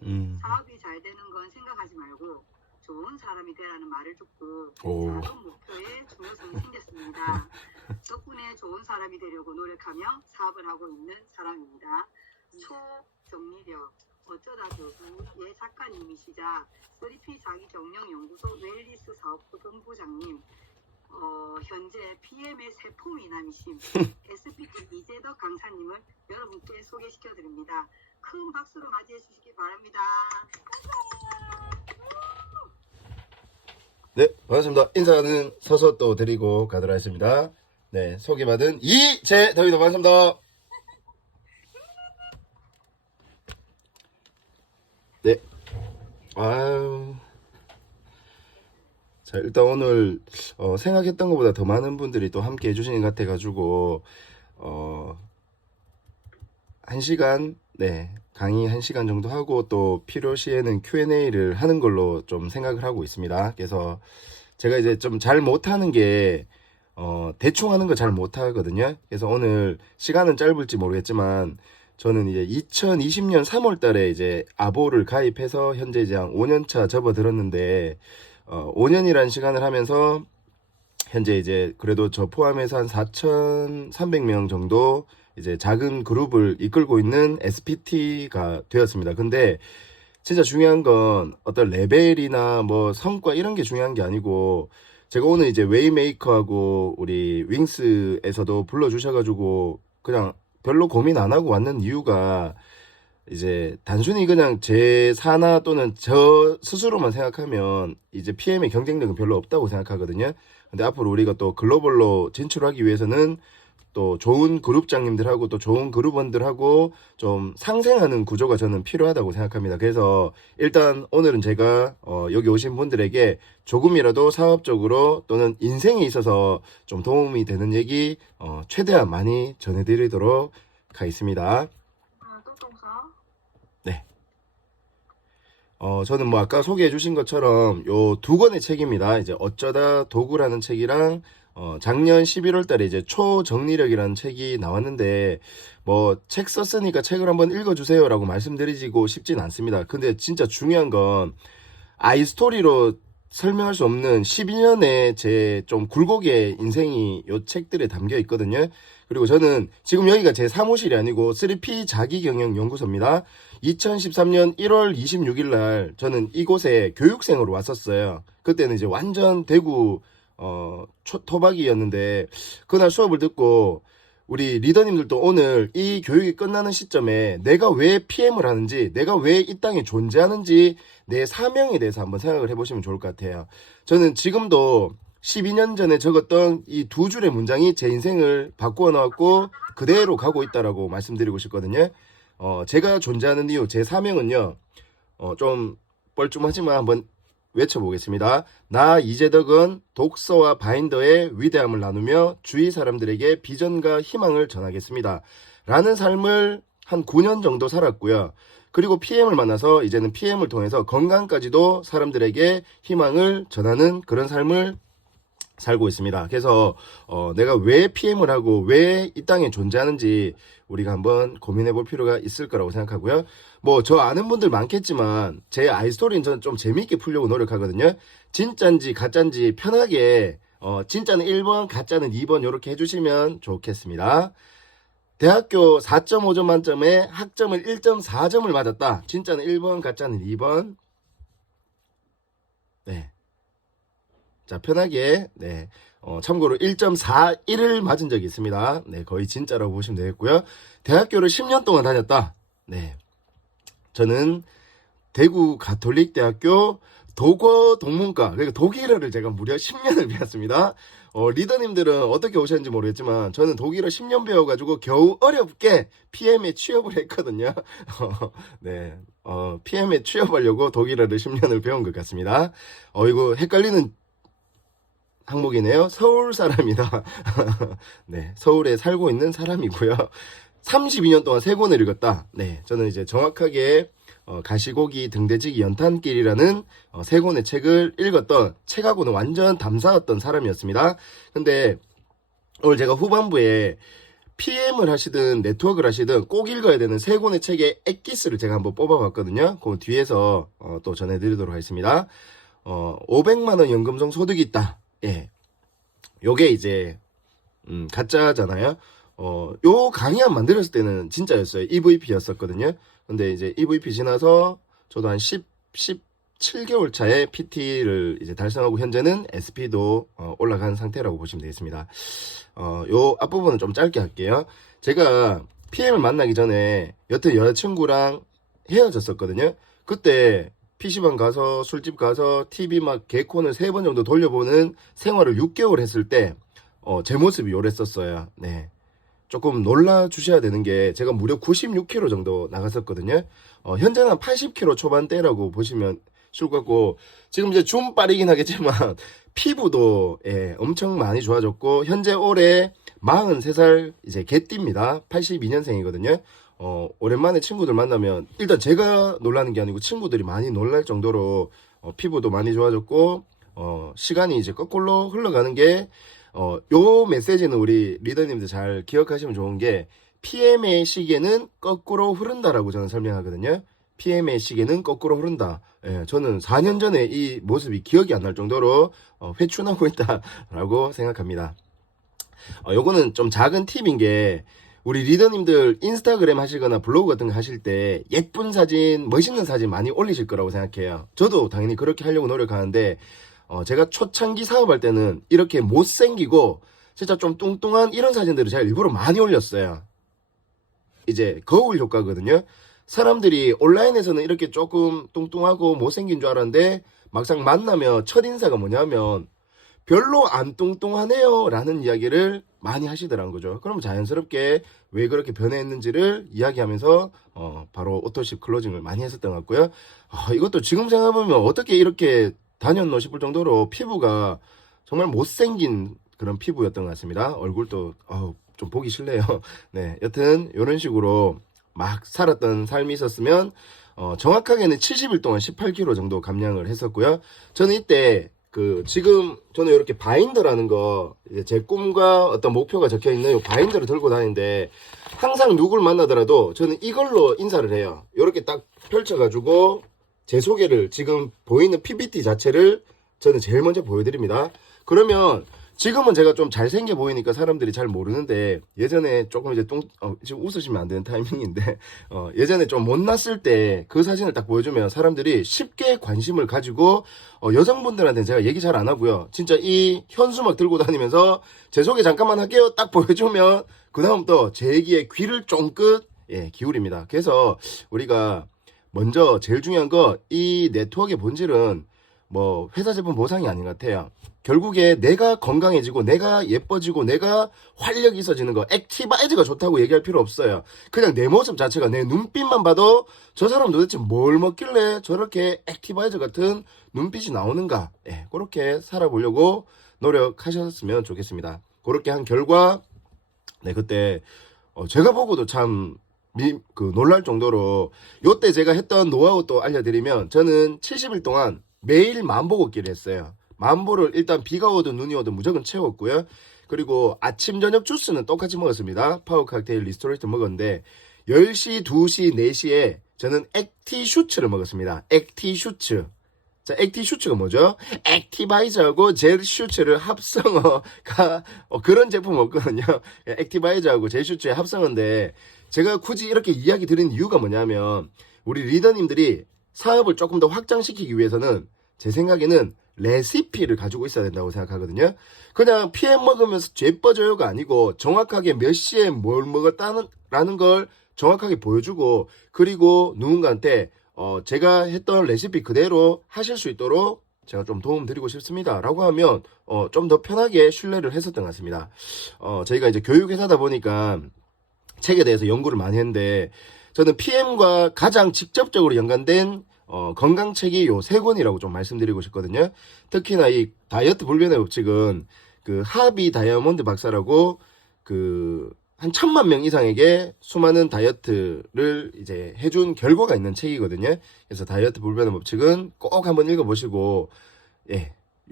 사업이 잘 되는 건 생각하지 말고 좋은 사람이 되라는 말을 듣고 오. 작은 목표에 중요성이 생겼습니다. 덕분에 좋은 사람이 되려고 노력하며 사업을 하고 있는 사람입니다. 초정리력 어쩌다 교수의 작가님이시자 3P 자기경영연구소 웰리스 사업부 본부장님, 현재 PM의 세포 미남이신 SPT 이재덕 강사님을 여러분께 소개시켜드립니다. 큰 박수로 맞이해 주시기 바랍니다. 네, 반갑습니다. 인사는 서서 또 드리고 가도록 하겠습니다. 네, 소개받은 이재덕입니다. 반갑습니다. 네, 아유. 자, 일단 오늘 생각했던 것보다 더 많은 분들이 또 함께 해주시는 것 같아가지고 1시간, 네, 강의 1시간 정도 하고 또 필요시에는 Q&A를 하는 걸로 좀 생각을 하고 있습니다. 그래서 제가 이제 좀 잘 못하는 게 대충 하는 거 잘 못하거든요. 그래서 오늘 시간은 짧을지 모르겠지만 저는 이제 2020년 3월 달에 이제 아보를 가입해서 현재 이제 한 5년차 접어들었는데 5년이라는 시간을 하면서 현재 이제 그래도 저 포함해서 한 4,300명 정도 이제 작은 그룹을 이끌고 있는 SPT가 되었습니다. 근데 진짜 중요한 건 어떤 레벨이나 뭐 성과 이런 게 중요한 게 아니고, 제가 오늘 이제 웨이메이커하고 우리 윙스에서도 불러주셔가지고 그냥 별로 고민 안 하고 왔는 이유가 이제 단순히 그냥 제 사나 또는 저 스스로만 생각하면 이제 PM의 경쟁력은 별로 없다고 생각하거든요. 근데 앞으로 우리가 또 글로벌로 진출하기 위해서는 또 좋은 그룹장님들하고 또 좋은 그룹원들하고 좀 상생하는 구조가 저는 필요하다고 생각합니다. 그래서 일단 오늘은 제가 여기 오신 분들에게 조금이라도 사업적으로 또는 인생에 있어서 좀 도움이 되는 얘기 최대한 많이 전해드리도록 하겠습니다. 네. 저는 뭐 아까 소개해 주신 것처럼 요 두 권의 책입니다. 이제 어쩌다 도구라는 책이랑 작년 11월 달에 이제 초정리력이라는 책이 나왔는데, 뭐 책 썼으니까 책을 한번 읽어주세요라고 말씀드리고 싶진 않습니다. 근데 진짜 중요한 건 아이스토리로 설명할 수 없는 12년의 제 좀 굴곡의 인생이 요 책들에 담겨 있거든요. 그리고 저는 지금 여기가 제 사무실이 아니고 3P 자기경영연구소입니다. 2013년 1월 26일 날 저는 이곳에 교육생으로 왔었어요. 그때는 이제 완전 대구 토박이였는데, 그날 수업을 듣고 우리 리더님들도 오늘 이 교육이 끝나는 시점에 내가 왜 PM을 하는지, 내가 왜 이 땅에 존재하는지, 내 사명에 대해서 한번 생각을 해보시면 좋을 것 같아요. 저는 지금도 12년 전에 적었던 이 두 줄의 문장이 제 인생을 바꾸어 나왔고 그대로 가고 있다라고 말씀드리고 싶거든요. 제가 존재하는 이유, 제 사명은요, 좀 뻘쭘하지만 한번 외쳐보겠습니다. 나 이재덕은 독서와 바인더의 위대함을 나누며 주위 사람들에게 비전과 희망을 전하겠습니다. 라는 삶을 한 9년 정도 살았고요. 그리고 PM을 만나서 이제는 PM을 통해서 건강까지도 사람들에게 희망을 전하는 그런 삶을 살고 있습니다. 그래서 내가 왜 PM을 하고 왜 이 땅에 존재하는지 우리가 한번 고민해 볼 필요가 있을 거라고 생각하고요. 뭐 저 아는 분들 많겠지만 제 아이스토리는 저는 좀 재미있게 풀려고 노력하거든요. 진짜인지 가짜인지 편하게 진짜는 1번 가짜는 2번 이렇게 해주시면 좋겠습니다. 대학교 4.5점 만점에 학점을 1.4점을 맞았다. 진짜는 1번 가짜는 2번. 네. 자, 편하게, 네. 참고로 1.41을 맞은 적이 있습니다. 네, 거의 진짜라고 보시면 되겠고요. 대학교를 10년 동안 다녔다. 네. 저는 대구 가톨릭대학교 독어 동문과, 그러니까 독일어를 제가 무려 10년을 배웠습니다. 리더님들은 어떻게 오셨는지 모르겠지만 저는 독일어 10년 배워가지고 겨우 어렵게 PM에 취업을 했거든요. 네, PM에 취업하려고 독일어를 10년을 배운 것 같습니다. 이거 헷갈리는 항목이네요. 서울 사람이다. 네, 서울에 살고 있는 사람이고요. 32년 동안 3권을 읽었다. 네, 저는 이제 정확하게 가시고기 등대지기 연탄길이라는 3권의 책을 읽었던, 책하고는 완전 담사였던 사람이었습니다. 근데 오늘 제가 후반부에 PM을 하시든 네트워크를 하시든 꼭 읽어야 되는 세 권의 책의 엑기스를 제가 한번 뽑아봤거든요. 그 뒤에서 또 전해드리도록 하겠습니다. 500만원 연금성 소득이 있다. 예. 요게 이제 가짜잖아요. 요 강의 안 만들었을 때는 진짜였어요. EVP였었거든요. 근데 이제 EVP 지나서 저도 한 17개월 차에 PT를 이제 달성하고 현재는 SP도 올라간 상태라고 보시면 되겠습니다. 요 앞부분은 좀 짧게 할게요. 제가 PM을 만나기 전에 여태 여자친구랑 헤어졌었거든요. 그때 PC방 가서 술집 가서 TV 막 개콘을 3번 정도 돌려보는 생활을 6개월 했을 때 제 모습이 요랬었어요. 네. 조금 놀라 주셔야 되는 게 제가 무려 96kg 정도 나갔었거든요. 현재는 80kg 초반대라고 보시면 쉬울 것 같고, 지금 이제 좀 빠르긴 하겠지만 피부도 엄청 많이 좋아졌고, 현재 올해 43살 이제 개띠입니다. 82년생이거든요. 오랜만에 친구들 만나면 일단 제가 놀라는 게 아니고 친구들이 많이 놀랄 정도로 피부도 많이 좋아졌고, 시간이 이제 거꾸로 흘러가는 게 요 메시지는 우리 리더님들 잘 기억하시면 좋은 게, PM의 시계는 거꾸로 흐른다라고 저는 설명하거든요. PM의 시계는 거꾸로 흐른다. 예, 저는 4년 전에 이 모습이 기억이 안 날 정도로 회춘하고 있다라고 생각합니다. 요거는 좀 작은 팁인 게, 우리 리더님들 인스타그램 하시거나 블로그 같은 거 하실 때 예쁜 사진, 멋있는 사진 많이 올리실 거라고 생각해요. 저도 당연히 그렇게 하려고 노력하는데, 제가 초창기 사업할 때는 이렇게 못생기고 진짜 좀 뚱뚱한 이런 사진들을 제가 일부러 많이 올렸어요. 이제 거울 효과거든요. 사람들이 온라인에서는 이렇게 조금 뚱뚱하고 못생긴 줄 알았는데, 막상 만나면 첫인사가 뭐냐면 별로 안 뚱뚱하네요 라는 이야기를 많이 하시더라는 거죠. 그러면 자연스럽게 왜 그렇게 변했는지를 이야기하면서 바로 오토십 클로징을 많이 했었던 것 같고요. 이것도 지금 생각해보면 어떻게 이렇게 다녔노 싶을 정도로 피부가 정말 못생긴 그런 피부였던 것 같습니다. 얼굴도 좀 보기 싫네요. 네, 여튼 이런 식으로 막 살았던 삶이 있었으면 정확하게는 70일 동안 18kg 정도 감량을 했었고요. 저는 이때 지금 저는 이렇게 바인더라는 거, 제 꿈과 어떤 목표가 적혀 있는 이 바인더를 들고 다니는데, 항상 누굴 만나더라도 저는 이걸로 인사를 해요. 이렇게 딱 펼쳐가지고 제 소개를, 지금 보이는 PPT 자체를 저는 제일 먼저 보여드립니다. 그러면 지금은 제가 좀 잘생겨 보이니까 사람들이 잘 모르는데, 예전에 조금 이제 지금 웃으시면 안 되는 타이밍인데, 예전에 좀 못났을 때 그 사진을 딱 보여주면 사람들이 쉽게 관심을 가지고, 여성분들한테는 제가 얘기 잘 안 하고요. 진짜 이 현수막 들고 다니면서 제 소개 잠깐만 할게요 딱 보여주면, 그 다음부터 제 얘기에 귀를 쫑긋 기울입니다. 그래서 우리가 먼저 제일 중요한 거, 이 네트워크의 본질은 뭐 회사 제품 보상이 아닌 것 같아요. 결국에 내가 건강해지고 내가 예뻐지고 내가 활력이 있어지는 거, 액티바이즈가 좋다고 얘기할 필요 없어요. 그냥 내 모습 자체가, 내 눈빛만 봐도 저 사람 도대체 뭘 먹길래 저렇게 액티바이즈 같은 눈빛이 나오는가, 그렇게 살아보려고 노력하셨으면 좋겠습니다. 그렇게 한 결과, 그때 제가 보고도 참 놀랄 정도로, 요때 제가 했던 노하우 또 알려드리면, 저는 70일 동안 매일 만보 걷기를 했어요. 만보를 일단 비가 오든 눈이 오든 무조건 채웠고요. 그리고 아침 저녁 주스는 똑같이 먹었습니다. 파워 칵테일 리스토레이트 먹었는데, 10시, 2시, 4시에 저는 액티슈츠를 먹었습니다. 액티슈츠. 자, 액티슈츠가 뭐죠? 액티바이저하고 젤슈츠를 합성어가 그런 제품 없거든요. 액티바이저하고 젤슈츠의 합성어인데, 제가 굳이 이렇게 이야기 드린 이유가 뭐냐면, 우리 리더님들이 사업을 조금 더 확장시키기 위해서는 제 생각에는 레시피를 가지고 있어야 된다고 생각하거든요. 그냥 PM 먹으면서 예뻐져요가 아니고, 정확하게 몇 시에 뭘 먹었다는 걸 정확하게 보여주고, 그리고 누군가한테 제가 했던 레시피 그대로 하실 수 있도록 제가 좀 도움 드리고 싶습니다 라고 하면 좀 더 편하게 신뢰를 했었던 것 같습니다. 저희가 이제 교육회사다 보니까 책에 대해서 연구를 많이 했는데, 저는 PM과 가장 직접적으로 연관된 건강책이 요 3권이라고 좀 말씀드리고 싶거든요. 특히나 이 다이어트 불변의 법칙은 하비 다이아몬드 박사라고 한 1000만 명 이상에게 수많은 다이어트를 이제 해준 결과가 있는 책이거든요. 그래서 다이어트 불변의 법칙은 꼭 한번 읽어보시고,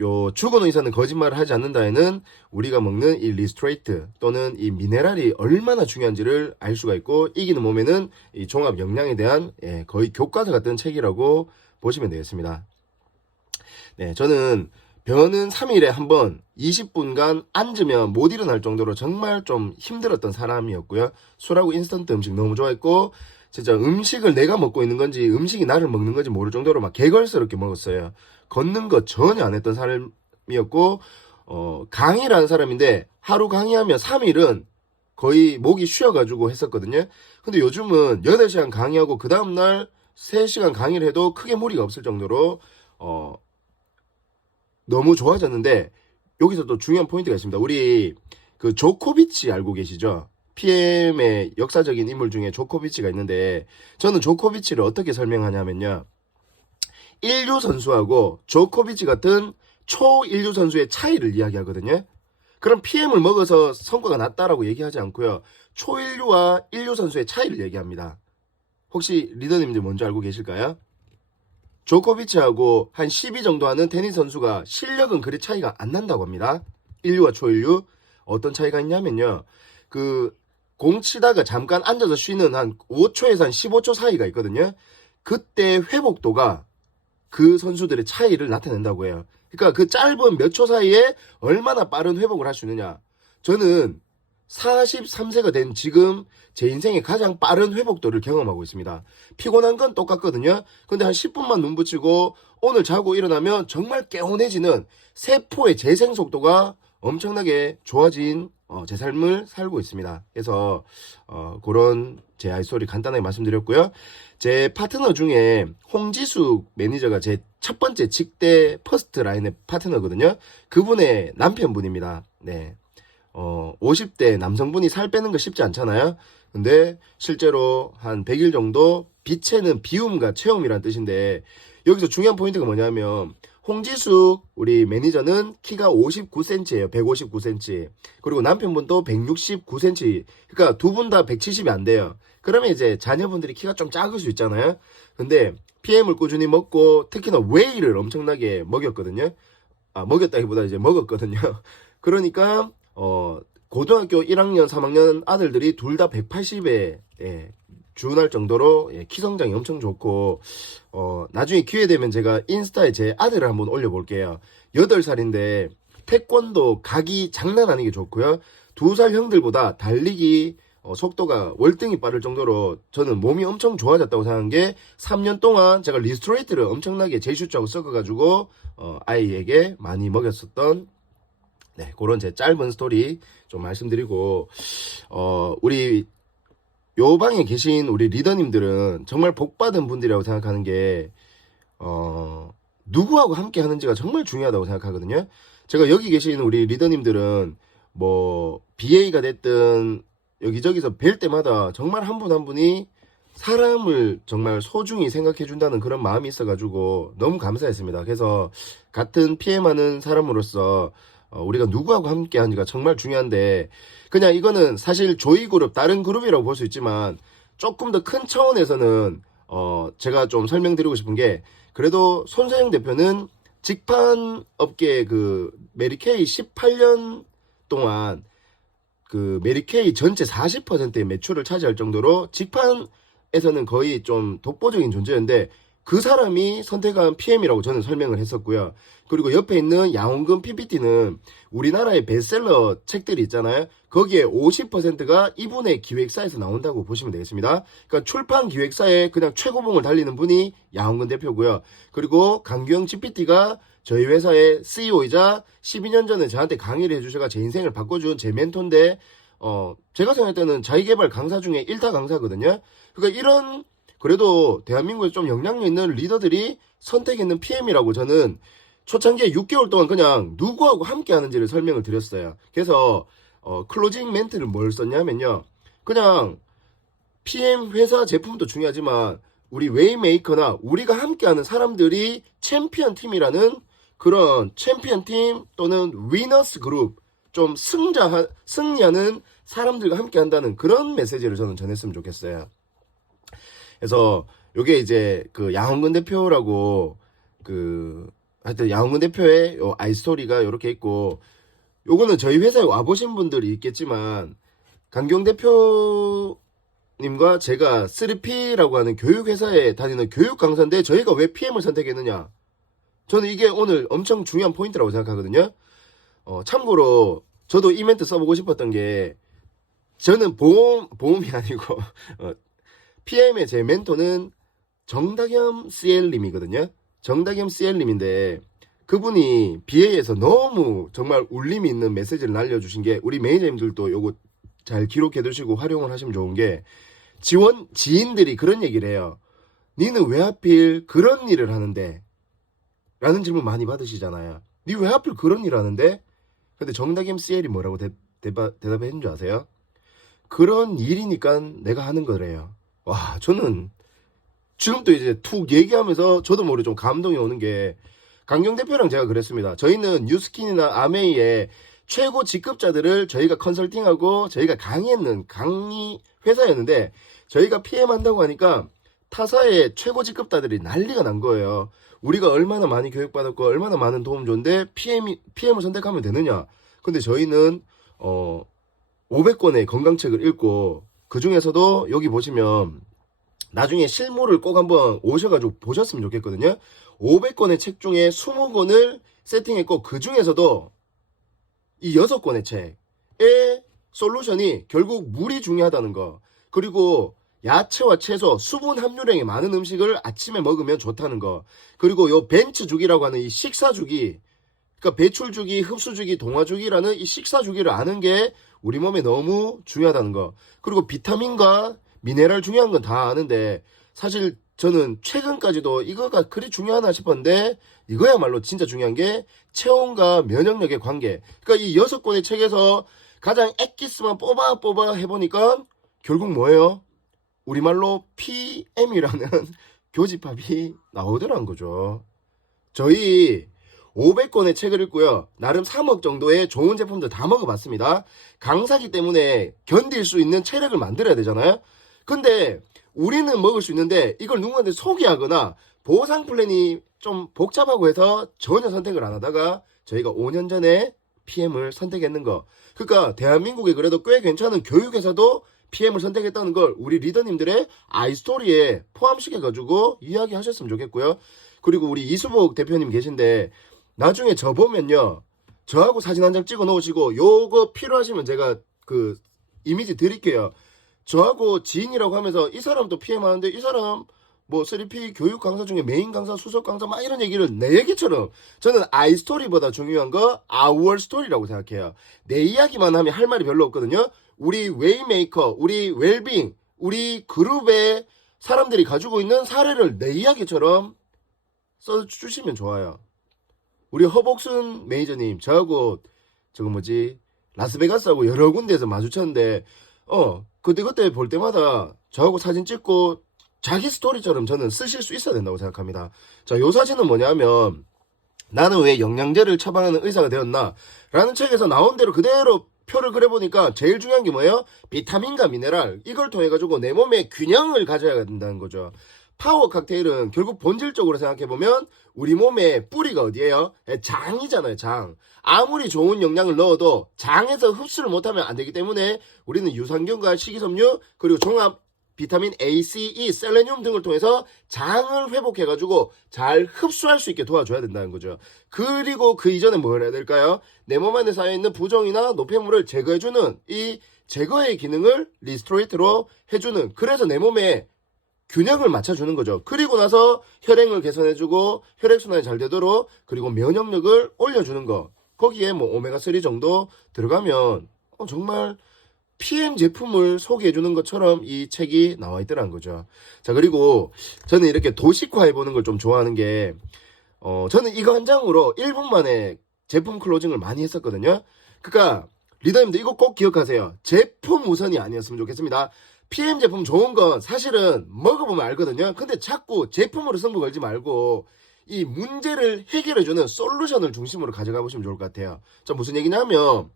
요 죽은 의사는 거짓말을 하지 않는다에는 우리가 먹는 이 리스트레이트 또는 이 미네랄이 얼마나 중요한지를 알 수가 있고, 이기는 몸에는 이 종합 영양에 대한 거의 교과서 같은 책이라고 보시면 되겠습니다. 네, 저는 병원은 3일에 한번 20분간 앉으면 못 일어날 정도로 정말 좀 힘들었던 사람이었고요. 술하고 인스턴트 음식 너무 좋아했고, 진짜 음식을 내가 먹고 있는 건지 음식이 나를 먹는 건지 모를 정도로 막 개걸스럽게 먹었어요. 걷는 거 전혀 안 했던 사람이었고, 강의를 하는 사람인데 하루 강의하면 3일은 거의 목이 쉬어가지고 했었거든요. 근데 요즘은 8시간 강의하고 그 다음날 3시간 강의를 해도 크게 무리가 없을 정도로 너무 좋아졌는데, 여기서 또 중요한 포인트가 있습니다. 우리 그 조코비치 알고 계시죠? PM의 역사적인 인물 중에 조코비치가 있는데, 저는 조코비치를 어떻게 설명하냐면요, 인류 선수하고 조코비치 같은 초인류 선수의 차이를 이야기하거든요. 그럼 PM을 먹어서 성과가 났다라고 얘기하지 않고요, 초인류와 인류 선수의 차이를 얘기합니다. 혹시 리더님들 뭔지 알고 계실까요? 조코비치하고 한 12 정도 하는 테니스 선수가 실력은 그리 차이가 안 난다고 합니다. 인류와 초인류. 어떤 차이가 있냐면요, 그 공 치다가 잠깐 앉아서 쉬는 한 5초에서 한 15초 사이가 있거든요. 그때 회복도가 그 선수들의 차이를 나타낸다고 해요. 그러니까 그 짧은 몇 초 사이에 얼마나 빠른 회복을 할 수 있느냐. 저는 43세가 된 지금 제 인생의 가장 빠른 회복도를 경험하고 있습니다. 피곤한 건 똑같거든요. 근데 한 10분만 눈 붙이고 오늘 자고 일어나면 정말 개운해지는 세포의 재생 속도가 엄청나게 좋아진 제 삶을 살고 있습니다. 그래서 그런 제 아이스토리 간단하게 말씀드렸고요. 제 파트너 중에 홍지숙 매니저가 제 첫 번째 직대 퍼스트 라인의 파트너거든요. 그분의 남편분입니다. 네. 50대 남성분이 살 빼는 거 쉽지 않잖아요. 근데 실제로 한 100일 정도 빛에는 비움과 체험이란 뜻인데, 여기서 중요한 포인트가 뭐냐면, 홍지숙 우리 매니저는 키가 59cm예요. 159cm. 그리고 남편분도 169cm. 그러니까 두 분 다 170이 안 돼요. 그러면 이제 자녀분들이 키가 좀 작을 수 있잖아요. 근데 PM을 꾸준히 먹고 특히나 웨이를 엄청나게 먹였거든요. 먹였다기보다 이제 먹었거든요. 그러니까 고등학교 1학년, 3학년 아들들이 둘 다 180에 준할 정도로 키 성장이 엄청 좋고, 나중에 기회 되면 제가 인스타에 제 아들을 한번 올려볼게요. 8살인데 태권도 각이 장난 아니게 좋고요. 2살 형들보다 달리기 속도가 월등히 빠를 정도로 저는 몸이 엄청 좋아졌다고 생각한 게, 3년 동안 제가 리스토레이트를 엄청나게 제슈처하고 섞어가지고 아이에게 많이 먹였었던 그런 제 짧은 스토리 좀 말씀드리고, 우리 요 방에 계신 우리 리더님들은 정말 복받은 분들이라고 생각하는 게, 누구하고 함께 하는지가 정말 중요하다고 생각하거든요. 제가 여기 계신 우리 리더님들은 뭐 BA가 됐든 여기저기서 뵐 때마다 정말 한 분 한 분이 사람을 정말 소중히 생각해 준다는 그런 마음이 있어가지고 너무 감사했습니다. 그래서 같은 PM하는 사람으로서 우리가 누구하고 함께 하는지가 정말 중요한데, 그냥 이거는 사실 조이 그룹, 다른 그룹이라고 볼 수 있지만 조금 더 큰 차원에서는 제가 좀 설명드리고 싶은 게, 그래도 손세영 대표는 직판 업계 그 메리케이 18년 동안 그 메리케이 전체 40%의 매출을 차지할 정도로 직판에서는 거의 좀 독보적인 존재였는데, 그 사람이 선택한 PM이라고 저는 설명을 했었고요. 그리고 옆에 있는 양홍근 PPT는 우리나라의 베스트셀러 책들이 있잖아요. 거기에 50%가 이분의 기획사에서 나온다고 보시면 되겠습니다. 그러니까 출판 기획사에 그냥 최고봉을 달리는 분이 양홍근 대표고요. 그리고 강규영 GPT가 저희 회사의 CEO이자 12년 전에 저한테 강의를 해주셔가 제 인생을 바꿔준 제 멘토인데, 제가 생각할 때는 자기개발 강사 중에 1타 강사거든요. 그러니까 이런, 그래도 대한민국에 좀 영향력 있는 리더들이 선택했는 PM이라고 저는 초창기에 6개월 동안 그냥 누구하고 함께 하는지를 설명을 드렸어요. 그래서 클로징 멘트를 뭘 썼냐면요, 그냥 PM 회사 제품도 중요하지만 우리 웨이메이커나 우리가 함께하는 사람들이 챔피언 팀이라는 그런 챔피언 팀 또는 위너스 그룹, 좀 승리하는 사람들과 함께 한다는 그런 메시지를 저는 전했으면 좋겠어요. 그래서 요게 이제 그 양홍근 대표라고 그 하여튼 양홍근 대표의 요 아이스토리가 이렇게 있고, 요거는 저희 회사에 와보신 분들이 있겠지만 강경 대표님과 제가 3P라고 하는 교육회사에 다니는 교육 강사인데 저희가 왜 PM을 선택했느냐, 저는 이게 오늘 엄청 중요한 포인트라고 생각하거든요. 참고로 저도 이 멘트 써보고 싶었던 게, 저는 보험이 아니고 PM의 제 멘토는 정다겸 CL님이거든요. 정다겸 CL님인데 그분이 BA에서 너무 정말 울림이 있는 메시지를 날려주신 게, 우리 매니저님들도 요거 잘 기록해 두시고 활용을 하시면 좋은 게, 지인들이 그런 얘기를 해요. 니는 왜 하필 그런 일을 하는데? 라는 질문 많이 받으시잖아요. 니 왜 하필 그런 일을 하는데? 근데 정다겸 CL이 뭐라고 대답했는 줄 아세요? 그런 일이니까 내가 하는 거래요. 와, 저는 지금도 이제 툭 얘기하면서 저도 모르게 좀 감동이 오는 게, 강경 대표랑 제가 그랬습니다. 저희는 뉴스킨이나 아메이의 최고 직급자들을 저희가 컨설팅하고 저희가 강의했는 강의 회사였는데, 저희가 PM 한다고 하니까 타사의 최고 직급자들이 난리가 난 거예요. 우리가 얼마나 많이 교육받았고 얼마나 많은 도움 줬는데 PM을 선택하면 되느냐. 근데 저희는 500권의 건강책을 읽고, 그 중에서도 여기 보시면 나중에 실무를 꼭 한번 오셔가지고 보셨으면 좋겠거든요. 500권의 책 중에 20권을 세팅했고, 그 중에서도 이 6권의 책의 솔루션이 결국 물이 중요하다는 거, 그리고 야채와 채소, 수분 함유량이 많은 음식을 아침에 먹으면 좋다는 거, 그리고 요 벤츠주기라고 하는 이 식사주기, 그러니까 배출주기, 흡수주기, 동화주기라는 이 식사주기를 아는 게 우리 몸에 너무 중요하다는 거, 그리고 비타민과 미네랄 중요한 건 다 아는데, 사실 저는 최근까지도 이거가 그리 중요하나 싶었는데, 이거야말로 진짜 중요한 게 체온과 면역력의 관계. 그러니까 이 6권의 책에서 가장 엑기스만 뽑아 해보니까 결국 뭐예요? 우리말로 PM이라는 교집합이 나오더란 거죠. 저희 500권의 책을 읽고요, 나름 3억 정도의 좋은 제품들 다 먹어봤습니다. 강사기 때문에 견딜 수 있는 체력을 만들어야 되잖아요. 근데 우리는 먹을 수 있는데 이걸 누군가한테 소개하거나 보상 플랜이 좀 복잡하고 해서 전혀 선택을 안 하다가 저희가 5년 전에 PM을 선택했는 거. 그러니까 대한민국에 그래도 꽤 괜찮은 교육에서도 PM을 선택했다는 걸 우리 리더님들의 아이스토리에 포함시켜가지고 이야기하셨으면 좋겠고요. 그리고 우리 이수복 대표님 계신데, 나중에 저 보면요, 저하고 사진 한 장 찍어 놓으시고 요거 필요하시면 제가 그 이미지 드릴게요. 저하고 지인이라고 하면서 이 사람도 PM 하는데 이 사람 뭐 3P 교육 강사 중에 메인 강사, 수석 강사 막 이런 얘기를 내 얘기처럼, 저는 아이스토리보다 중요한 거 our 스토리라고 생각해요. 내 이야기만 하면 할 말이 별로 없거든요. 우리 웨이메이커, 우리 웰빙, 우리 그룹의 사람들이 가지고 있는 사례를 내 이야기처럼 써주시면 좋아요. 우리 허복순 매니저님, 저하고 저거 뭐지, 라스베가스하고 여러 군데에서 마주쳤는데 그때 볼 때마다 저하고 사진 찍고 자기 스토리처럼 저는 쓰실 수 있어야 된다고 생각합니다. 자, 요 사진은 뭐냐면, 나는 왜 영양제를 처방하는 의사가 되었나 라는 책에서 나온 대로 그대로 표를 그려보니까 제일 중요한 게 뭐예요? 비타민과 미네랄, 이걸 통해 가지고 내 몸의 균형을 가져야 된다는 거죠. 파워 칵테일은 결국 본질적으로 생각해보면 우리 몸의 뿌리가 어디예요? 장이잖아요. 장. 아무리 좋은 영양을 넣어도 장에서 흡수를 못하면 안 되기 때문에 우리는 유산균과 식이섬유, 그리고 종합 비타민 A, C, E, 셀레늄 등을 통해서 장을 회복해가지고 잘 흡수할 수 있게 도와줘야 된다는 거죠. 그리고 그 이전에 뭘 해야 될까요? 내 몸 안에 쌓여있는 부종이나 노폐물을 제거해주는 이 제거의 기능을 리스토레이트로 해주는, 그래서 내 몸에 균형을 맞춰주는 거죠. 그리고 나서 혈행을 개선해주고 혈액순환이 잘 되도록, 그리고 면역력을 올려주는 거, 거기에 뭐 오메가3 정도 들어가면 정말 PM 제품을 소개해주는 것처럼 이 책이 나와 있더란 거죠. 자, 그리고 저는 이렇게 도식화해보는 걸 좀 좋아하는 게, 저는 이거 한 장으로 1분 만에 제품 클로징을 많이 했었거든요. 그러니까 리더님들 이거 꼭 기억하세요. 제품 우선이 아니었으면 좋겠습니다. PM 제품 좋은 건 사실은 먹어보면 알거든요. 근데 자꾸 제품으로 승부 걸지 말고 이 문제를 해결해주는 솔루션을 중심으로 가져가 보시면 좋을 것 같아요. 자, 무슨 얘기냐면,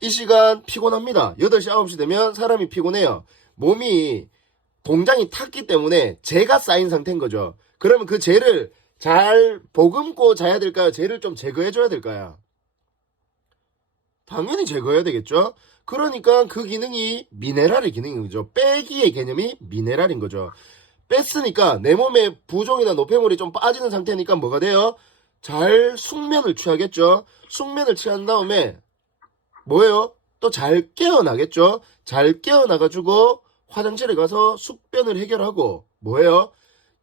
이 시간 피곤합니다. 8시, 9시 되면 사람이 피곤해요. 몸이 공장이 탔기 때문에 재가 쌓인 상태인 거죠. 그러면 그 재를 잘 보금고 자야 될까요? 쟤를 좀 제거해줘야 될까요? 당연히 제거해야 되겠죠? 그러니까 그 기능이 미네랄의 기능인 거죠. 빼기의 개념이 미네랄인 거죠. 뺐으니까 내 몸에 부종이나 노폐물이 좀 빠지는 상태니까 뭐가 돼요? 잘 숙면을 취하겠죠? 숙면을 취한 다음에 뭐예요? 또 잘 깨어나겠죠? 잘 깨어나가지고 화장실에 가서 숙변을 해결하고 뭐예요?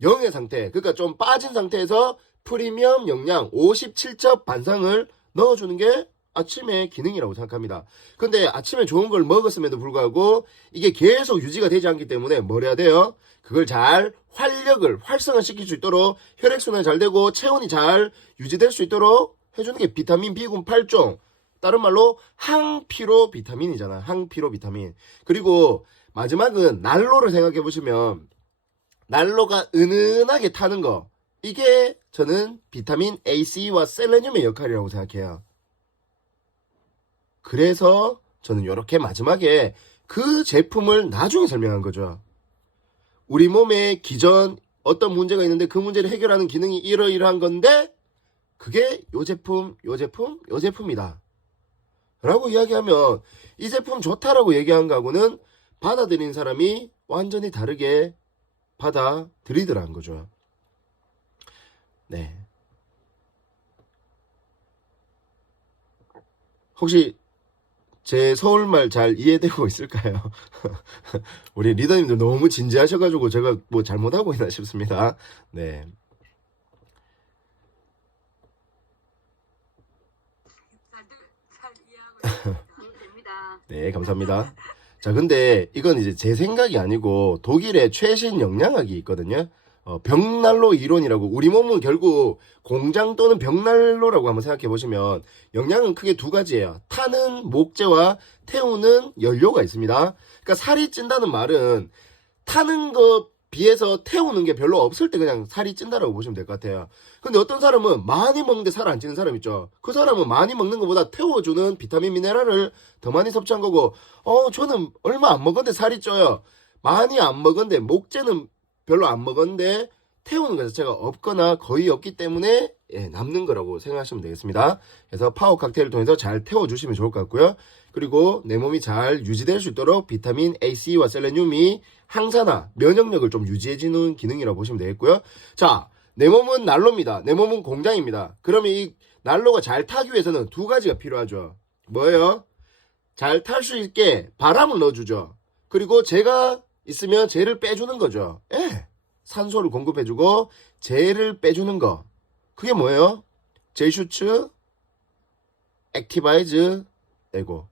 영의 상태, 그러니까 좀 빠진 상태에서 프리미엄 영양 57첩 반상을 넣어주는 게 아침의 기능이라고 생각합니다. 근데 아침에 좋은 걸 먹었음에도 불구하고 이게 계속 유지가 되지 않기 때문에 뭘 해야 돼요? 그걸 잘 활력을 활성화시킬 수 있도록 혈액순환이 잘 되고 체온이 잘 유지될 수 있도록 해주는 게 비타민 B군 8종, 다른 말로 항피로 비타민이잖아. 항피로 비타민. 그리고 마지막은 난로를 생각해 보시면 난로가 은은하게 타는 거, 이게 저는 비타민 A, C와 셀레늄의 역할이라고 생각해요. 그래서 저는 이렇게 마지막에 그 제품을 나중에 설명한 거죠. 우리 몸에 기존 어떤 문제가 있는데 그 문제를 해결하는 기능이 이러이러한 건데 그게 요 제품, 요 제품, 요 제품이다 라고 이야기하면 이 제품 좋다라고 얘기한 거하고는 받아들인 사람이 완전히 다르게 받아들이더라는 거죠. 네. 혹시 제 서울말 잘 이해되고 있을까요? 우리 리더님들 너무 진지하셔가지고 제가 뭐 잘못하고 있나 싶습니다. 네. 잘 이해하고 있습니다. 됩니다. 네, 감사합니다. 자, 근데 이건 이제 제 생각이 아니고 독일의 최신 영양학이 있거든요. 벽난로 이론이라고. 우리 몸은 결국 공장 또는 벽난로라고 한번 생각해 보시면 영양은 크게 두 가지예요. 타는 목재와 태우는 연료가 있습니다. 그러니까 살이 찐다는 말은 타는 것 비해서 태우는 게 별로 없을 때 그냥 살이 찐다라고 보시면 될 것 같아요. 근데 어떤 사람은 많이 먹는데 살 안 찌는 사람 있죠. 그 사람은 많이 먹는 것보다 태워주는 비타민 미네랄을 더 많이 섭취한 거고, 저는 얼마 안 먹었는데 살이 쪄요. 많이 안 먹었는데 목재는 별로 안 먹었는데 태우는 것 자체가 없거나 거의 없기 때문에 남는 거라고 생각하시면 되겠습니다. 그래서 파워 칵테일을 통해서 잘 태워주시면 좋을 것 같고요. 그리고 내 몸이 잘 유지될 수 있도록 비타민 A, C와 셀레늄이 항산화, 면역력을 좀 유지해주는 기능이라고 보시면 되겠고요. 자, 내 몸은 난로입니다. 내 몸은 공장입니다. 그러면 이 난로가 잘 타기 위해서는 두 가지가 필요하죠. 뭐예요? 잘 탈 수 있게 바람을 넣어주죠. 그리고 재가 있으면 재를 빼주는 거죠. 산소를 공급해주고 재를 빼주는 거. 그게 뭐예요? 제슈츠, 액티바이즈, 에고.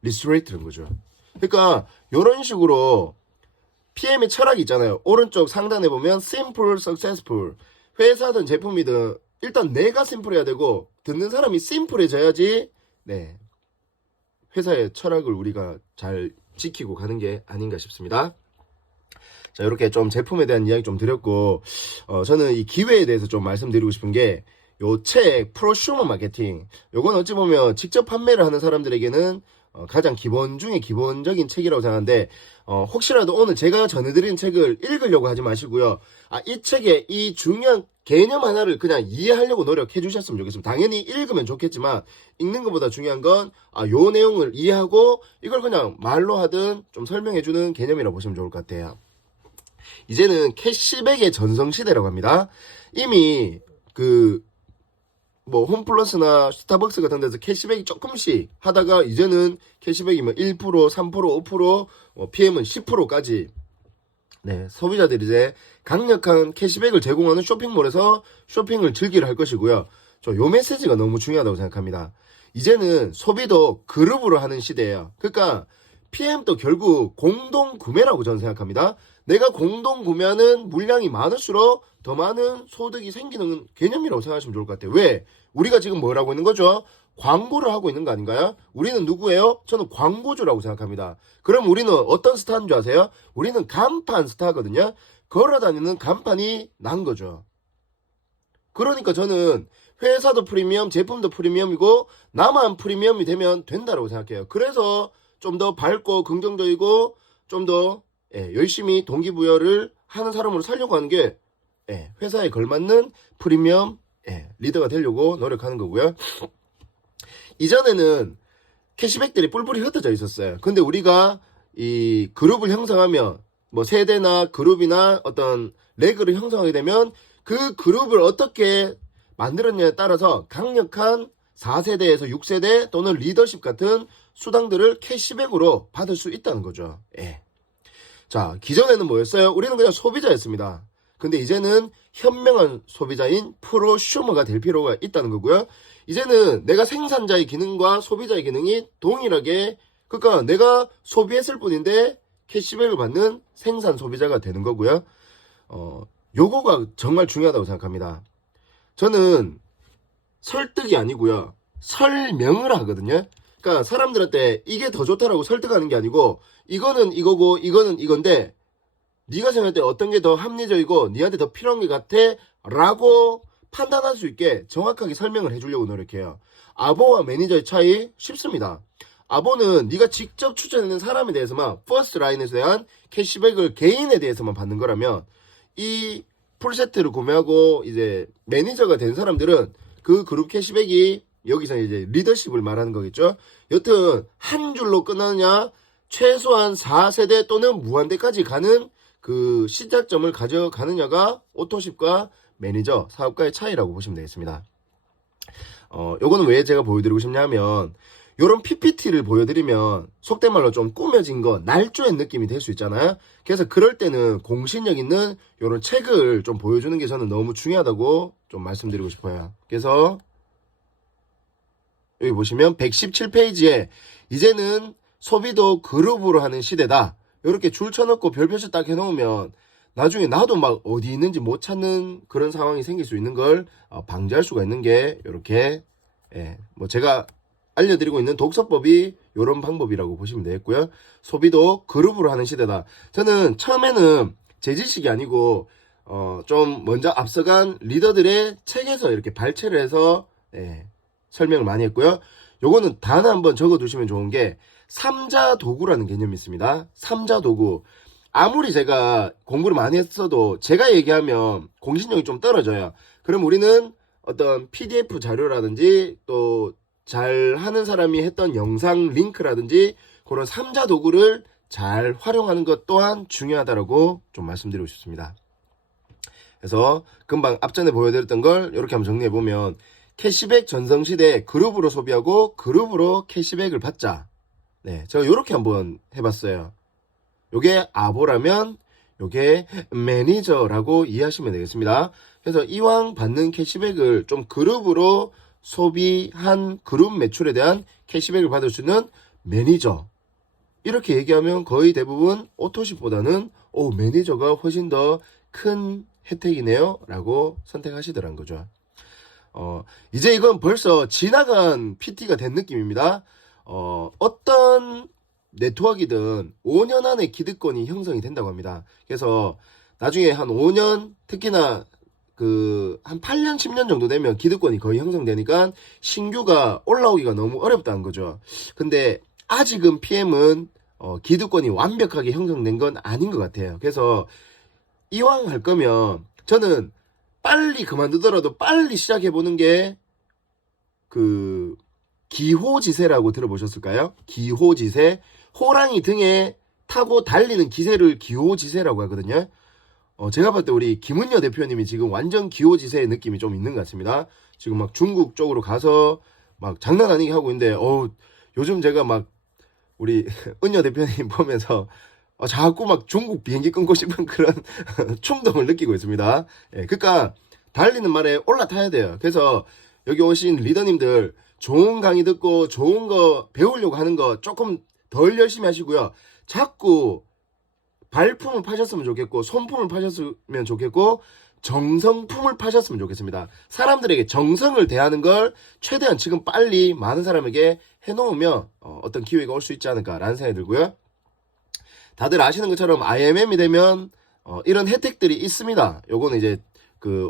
리스토레이트는 거죠. 그러니까 이런 식으로 PM의 철학이 있잖아요. 오른쪽 상단에 보면 simple, successful. 회사든 제품이든 일단 내가 심플해야 되고 듣는 사람이 심플해져야지 회사의 철학을 우리가 잘 지키고 가는 게 아닌가 싶습니다. 자, 이렇게 좀 제품에 대한 이야기 좀 드렸고, 저는 이 기회에 대해서 좀 말씀드리고 싶은 게, 요 책, 프로슈머 마케팅. 요건 어찌 보면 직접 판매를 하는 사람들에게는 가장 기본 중에 기본적인 책이라고 생각하는데, 혹시라도 오늘 제가 전해드린 책을 읽으려고 하지 마시고요. 이 책의 이 중요한 개념 하나를 그냥 이해하려고 노력해 주셨으면 좋겠습니다. 당연히 읽으면 좋겠지만, 읽는 것보다 중요한 건, 요 내용을 이해하고, 이걸 그냥 말로 하든 좀 설명해 주는 개념이라고 보시면 좋을 것 같아요. 이제는 캐시백의 전성시대라고 합니다. 이미 홈플러스나 스타벅스 같은 데서 캐시백이 조금씩 하다가 이제는 캐시백이면 1%, 3%, 5%, PM은 10%까지 소비자들이 이제 강력한 캐시백을 제공하는 쇼핑몰에서 쇼핑을 즐기려 할 것이고요. 요 메시지가 너무 중요하다고 생각합니다. 이제는 소비도 그룹으로 하는 시대예요. 그러니까 PM도 결국 공동 구매라고 저는 생각합니다. 내가 공동 구매하는 물량이 많을수록 더 많은 소득이 생기는 개념이라고 생각하시면 좋을 것 같아요. 왜? 우리가 지금 뭘 하고 있는 거죠? 광고를 하고 있는 거 아닌가요? 우리는 누구예요? 저는 광고주라고 생각합니다. 그럼 우리는 어떤 스타인 줄 아세요? 우리는 간판 스타거든요. 걸어다니는 간판이 난 거죠. 그러니까 저는 회사도 프리미엄, 제품도 프리미엄이고 나만 프리미엄이 되면 된다고 생각해요. 그래서 좀 더 밝고 긍정적이고 좀 더 열심히 동기부여를 하는 사람으로 살려고 하는 게 회사에 걸맞는 프리미엄 리더가 되려고 노력하는 거고요. 이전에는 캐시백들이 뿔뿔이 흩어져 있었어요. 근데 우리가 이 그룹을 형성하면 뭐 세대나 그룹이나 어떤 레그를 형성하게 되면 그 그룹을 어떻게 만들었냐에 따라서 강력한 4세대에서 6세대 또는 리더십 같은 수당들을 캐시백으로 받을 수 있다는 거죠. 자, 기존에는 뭐였어요? 우리는 그냥 소비자였습니다. 근데 이제는 현명한 소비자인 프로슈머가 될 필요가 있다는 거고요. 이제는 내가 생산자의 기능과 소비자의 기능이 동일하게, 그러니까 내가 소비했을 뿐인데 캐시백을 받는 생산 소비자가 되는 거고요. 요거가 정말 중요하다고 생각합니다. 저는 설득이 아니고요, 설명을 하거든요. 그러니까 사람들한테 이게 더 좋다라고 설득하는 게 아니고, 이거는 이거고 이거는 이건데 네가 생각할 때 어떤 게 더 합리적이고 니한테 더 필요한 게 같아 라고 판단할 수 있게 정확하게 설명을 해주려고 노력해요. 아보와 매니저의 차이 쉽습니다. 아보는 네가 직접 추천하는 사람에 대해서만, 퍼스트 라인에서 대한 캐시백을 개인에 대해서만 받는 거라면, 이 풀세트를 구매하고 이제 매니저가 된 사람들은 그 그룹 캐시백이, 여기서 이제 리더십을 말하는 거겠죠. 여튼 한 줄로 끝나느냐, 최소한 4세대 또는 무한대까지 가는 그 시작점을 가져가느냐가 오토십과 매니저, 사업가의 차이라고 보시면 되겠습니다. 요거는 왜 제가 보여드리고 싶냐면, 요런 PPT를 보여드리면 속된 말로 좀 꾸며진 거, 날조의 느낌이 될 수 있잖아요. 그래서 그럴 때는 공신력 있는 요런 책을 좀 보여주는 게 저는 너무 중요하다고 좀 말씀드리고 싶어요. 그래서 여기 보시면 117페이지에 이제는 소비도 그룹으로 하는 시대다, 이렇게 줄 쳐놓고 별표시 딱 해놓으면 나중에 나도 막 어디 있는지 못 찾는 그런 상황이 생길 수 있는 걸 방지할 수가 있는 게, 이렇게 뭐 제가 알려드리고 있는 독서법이 이런 방법이라고 보시면 되겠고요. 소비도 그룹으로 하는 시대다. 저는 처음에는 제 지식이 아니고 좀 먼저 앞서간 리더들의 책에서 이렇게 발췌를 해서 설명을 많이 했고요. 요거는 단어 한번 적어두시면 좋은 게, 삼자 도구라는 개념이 있습니다. 삼자 도구. 아무리 제가 공부를 많이 했어도 제가 얘기하면 공신력이 좀 떨어져요. 그럼 우리는 어떤 PDF 자료라든지 또 잘 하는 사람이 했던 영상 링크라든지 그런 삼자 도구를 잘 활용하는 것 또한 중요하다고 좀 말씀드리고 싶습니다. 그래서 금방 앞전에 보여드렸던 걸 이렇게 한번 정리해보면, 캐시백 전성시대 그룹으로 소비하고 그룹으로 캐시백을 받자. 제가 이렇게 한번 해봤어요. 요게 아보라면 요게 매니저라고 이해하시면 되겠습니다. 그래서 이왕 받는 캐시백을 좀 그룹으로 소비한 그룹 매출에 대한 캐시백을 받을 수 있는 매니저, 이렇게 얘기하면 거의 대부분 오토십보다는 매니저가 훨씬 더 큰 혜택이네요 라고 선택하시더란 거죠. 이제 이건 벌써 지나간 PT가 된 느낌입니다. 어떤 네트워크이든 5년 안에 기득권이 형성이 된다고 합니다. 그래서 나중에 한 5년, 특히나 한 8년, 10년 정도 되면 기득권이 거의 형성되니까 신규가 올라오기가 너무 어렵다는 거죠. 근데 아직은 PM은 기득권이 완벽하게 형성된 건 아닌 것 같아요. 그래서 이왕 할 거면 저는 빨리 그만두더라도 빨리 시작해보는 게 기호지세라고 들어보셨을까요? 기호지세. 호랑이 등에 타고 달리는 기세를 기호지세라고 하거든요. 제가 봤을 때 우리 김은여 대표님이 지금 완전 기호지세의 느낌이 좀 있는 것 같습니다. 지금 막 중국 쪽으로 가서 막 장난 아니게 하고 있는데, 요즘 제가 막 우리 은여 대표님 보면서 자꾸 막 중국 비행기 끊고 싶은 그런 충동을 느끼고 있습니다. 그러니까 달리는 말에 올라타야 돼요. 그래서 여기 오신 리더님들, 좋은 강의 듣고 좋은 거 배우려고 하는 거 조금 덜 열심히 하시고요. 자꾸 발품을 파셨으면 좋겠고, 손품을 파셨으면 좋겠고, 정성품을 파셨으면 좋겠습니다. 사람들에게 정성을 대하는 걸 최대한 지금 빨리 많은 사람에게 해놓으면 어떤 기회가 올 수 있지 않을까라는 생각이 들고요. 다들 아시는 것처럼 IMM이 되면 이런 혜택들이 있습니다. 요거는 이제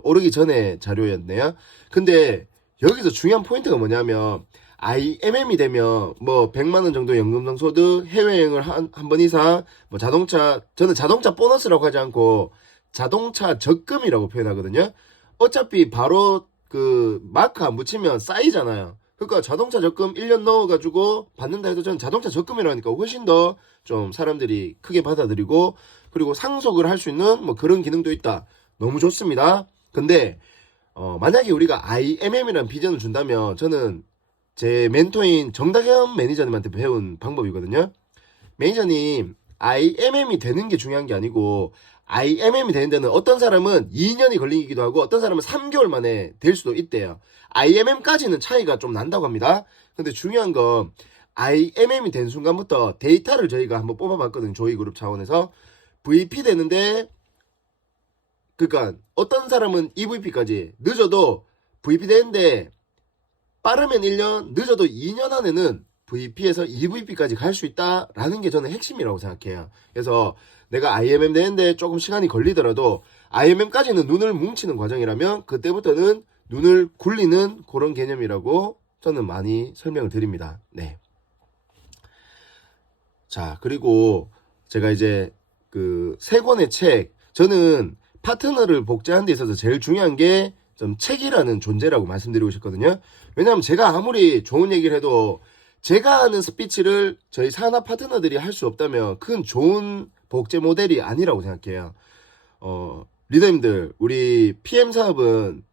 오르기 전에 자료였네요. 근데 여기서 중요한 포인트가 뭐냐면, IMM이 되면 뭐 100만 원 정도 연금성 소득, 해외여행을 한 번 이상, 뭐 자동차, 저는 자동차 보너스라고 하지 않고 자동차 적금이라고 표현하거든요. 어차피 바로 그 마크 안 붙이면 쌓이잖아요. 그러니까 자동차 적금 1년 넣어가지고 받는다 해도 저는 자동차 적금이라니까 훨씬 더 좀 사람들이 크게 받아들이고, 그리고 상속을 할 수 있는 뭐 그런 기능도 있다. 너무 좋습니다. 근데 만약에 우리가 IMM이라는 비전을 준다면, 저는 제 멘토인 정다겸 매니저님한테 배운 방법이거든요. 매니저님, IMM이 되는 게 중요한 게 아니고, IMM이 되는 데는 어떤 사람은 2년이 걸리기도 하고 어떤 사람은 3개월 만에 될 수도 있대요. IMM까지는 차이가 좀 난다고 합니다. 근데 중요한 건 IMM이 된 순간부터 데이터를 저희가 한번 뽑아봤거든요. 조이그룹 차원에서. VP 되는데, 그러니까 어떤 사람은 EVP까지 늦어도 VP 되는데, 빠르면 1년, 늦어도 2년 안에는 VP에서 EVP까지 갈 수 있다라는 게 저는 핵심이라고 생각해요. 그래서 내가 IMM 되는데 조금 시간이 걸리더라도 IMM까지는 눈을 뭉치는 과정이라면 그때부터는 눈을 굴리는 그런 개념이라고 저는 많이 설명을 드립니다. 네. 자, 그리고 제가 이제 그 세 권의 책, 저는 파트너를 복제하는 데 있어서 제일 중요한 게 좀 책이라는 존재라고 말씀드리고 싶거든요. 왜냐하면 제가 아무리 좋은 얘기를 해도 제가 하는 스피치를 저희 산하 파트너들이 할 수 없다면 그건 좋은 복제 모델이 아니라고 생각해요. 리더님들, 우리 PM 사업은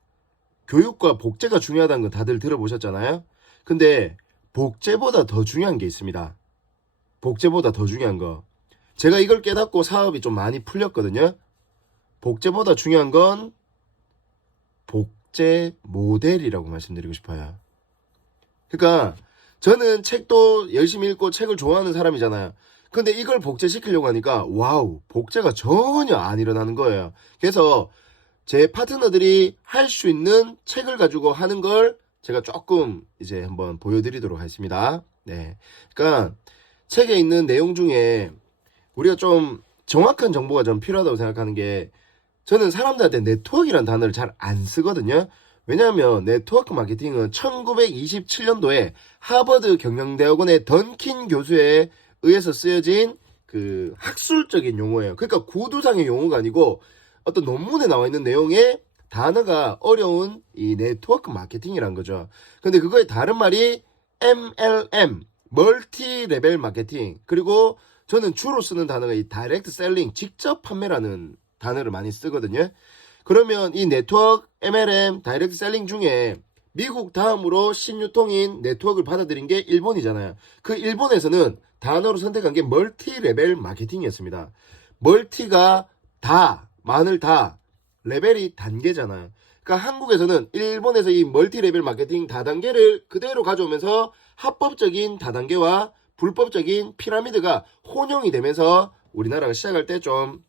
교육과 복제가 중요하다는 거 다들 들어보셨잖아요. 근데 복제보다 더 중요한 게 있습니다. 복제보다 더 중요한 거. 제가 이걸 깨닫고 사업이 좀 많이 풀렸거든요. 복제보다 중요한 건 복제 모델이라고 말씀드리고 싶어요. 그러니까 저는 책도 열심히 읽고 책을 좋아하는 사람이잖아요. 근데 이걸 복제시키려고 하니까 와우, 복제가 전혀 안 일어나는 거예요. 그래서 제 파트너들이 할 수 있는 책을 가지고 하는 걸 제가 조금 이제 한번 보여드리도록 하겠습니다. 네. 그러니까 책에 있는 내용 중에 우리가 좀 정확한 정보가 좀 필요하다고 생각하는 게, 저는 사람들한테 네트워크라는 단어를 잘 안 쓰거든요. 왜냐하면 네트워크 마케팅은 1927년도에 하버드 경영대학원의 던킨 교수에 의해서 쓰여진 그 학술적인 용어예요. 그러니까 구두상의 용어가 아니고 어떤 논문에 나와 있는 내용의 단어가 어려운 이 네트워크 마케팅이란 거죠. 근데 그거의 다른 말이 MLM, 멀티 레벨 마케팅, 그리고 저는 주로 쓰는 단어가 이 다이렉트 셀링, 직접 판매라는 단어를 많이 쓰거든요. 그러면 이 네트워크, MLM, 다이렉트 셀링 중에 미국 다음으로 신유통인 네트워크를 받아들인 게 일본이잖아요. 그 일본에서는 단어로 선택한 게 멀티 레벨 마케팅이었습니다. 멀티가 다, 많을 다, 레벨이 단계잖아요. 그러니까 한국에서는 일본에서 이 멀티 레벨 마케팅 다단계를 그대로 가져오면서 합법적인 다단계와 불법적인 피라미드가 혼용이 되면서 우리나라가 시작할 때 좀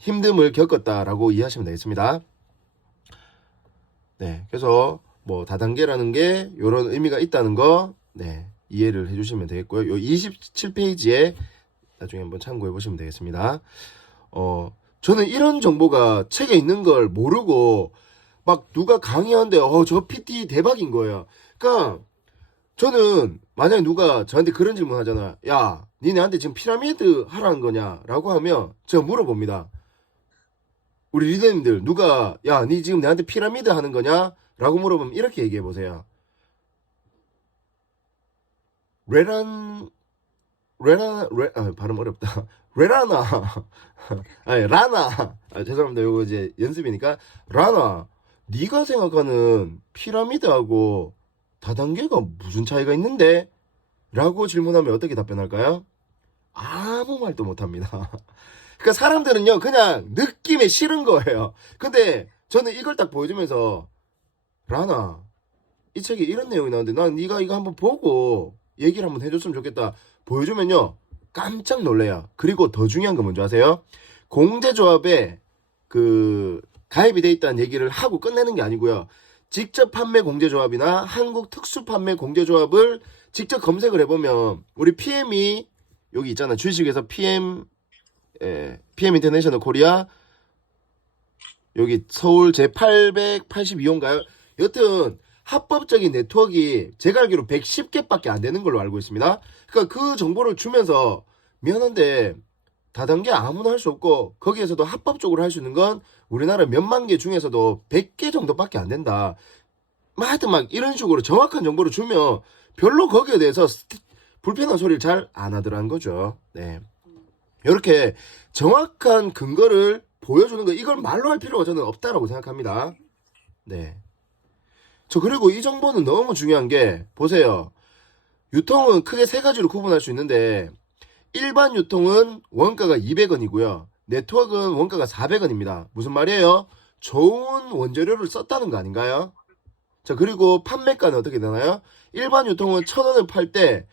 힘듦을 겪었다라고 이해하시면 되겠습니다. 네, 그래서 뭐 다단계라는 게 이런 의미가 있다는 거, 네, 이해를 해주시면 되겠고요. 요 27페이지에 나중에 한번 참고해 보시면 되겠습니다. 저는 이런 정보가 책에 있는 걸 모르고 막 누가 강의하는데 저 PT 대박인 거예요. 그러니까 저는 만약에 누가 저한테 그런 질문 하잖아. 야, 니네한테 지금 피라미드 하라는 거냐? 라고 하면 제가 물어봅니다. 우리 리더님들 누가 야, 니 지금 내한테 피라미드 하는 거냐? 라고 물어보면 이렇게 얘기해 보세요. 발음 어렵다. 레라나. 아니, 라나. 죄송합니다. 요거 이제 연습이니까. 라나, 네가 생각하는 피라미드하고 다단계가 무슨 차이가 있는데? 라고 질문하면 어떻게 답변할까요? 아무 말도 못합니다. 그러니까 사람들은요, 그냥 느낌에 싫은 거예요. 근데 저는 이걸 딱 보여주면서, 라나, 이 책에 이런 내용이 나오는데 난 네가 이거 한번 보고 얘기를 한번 해줬으면 좋겠다. 보여주면요, 깜짝 놀래요. 그리고 더 중요한 건 뭔지 아세요? 공제조합에 그 가입이 돼 있다는 얘기를 하고 끝내는 게 아니고요. 직접 판매 공제조합이나 한국 특수 판매 공제조합을 직접 검색을 해보면 우리 PM이 여기 있잖아. 주식에서 PM 인터내셔널 코리아 여기 서울 제 882호인가요? 여튼 합법적인 네트워크가 제가 알기로 110개밖에 안 되는 걸로 알고 있습니다. 그러니까 그 정보를 주면서 미안한데 다단계 아무나 할 수 없고 거기에서도 합법적으로 할 수 있는 건 우리나라 몇만 개 중에서도 100개 정도밖에 안 된다. 하여튼 막 이런 식으로 정확한 정보를 주면 별로 거기에 대해서 불편한 소리를 잘 안 하더라는 거죠. 네. 이렇게 정확한 근거를 보여주는 거, 이걸 말로 할 필요가 저는 없다라고 생각합니다. 네. 그리고 이 정보는 너무 중요한 게, 보세요. 유통은 크게 세 가지로 구분할 수 있는데, 일반 유통은 원가가 200원이고요. 네트워크는 원가가 400원입니다. 무슨 말이에요? 좋은 원재료를 썼다는 거 아닌가요? 그리고 판매가는 어떻게 되나요? 일반 유통은 1000원을 팔 때,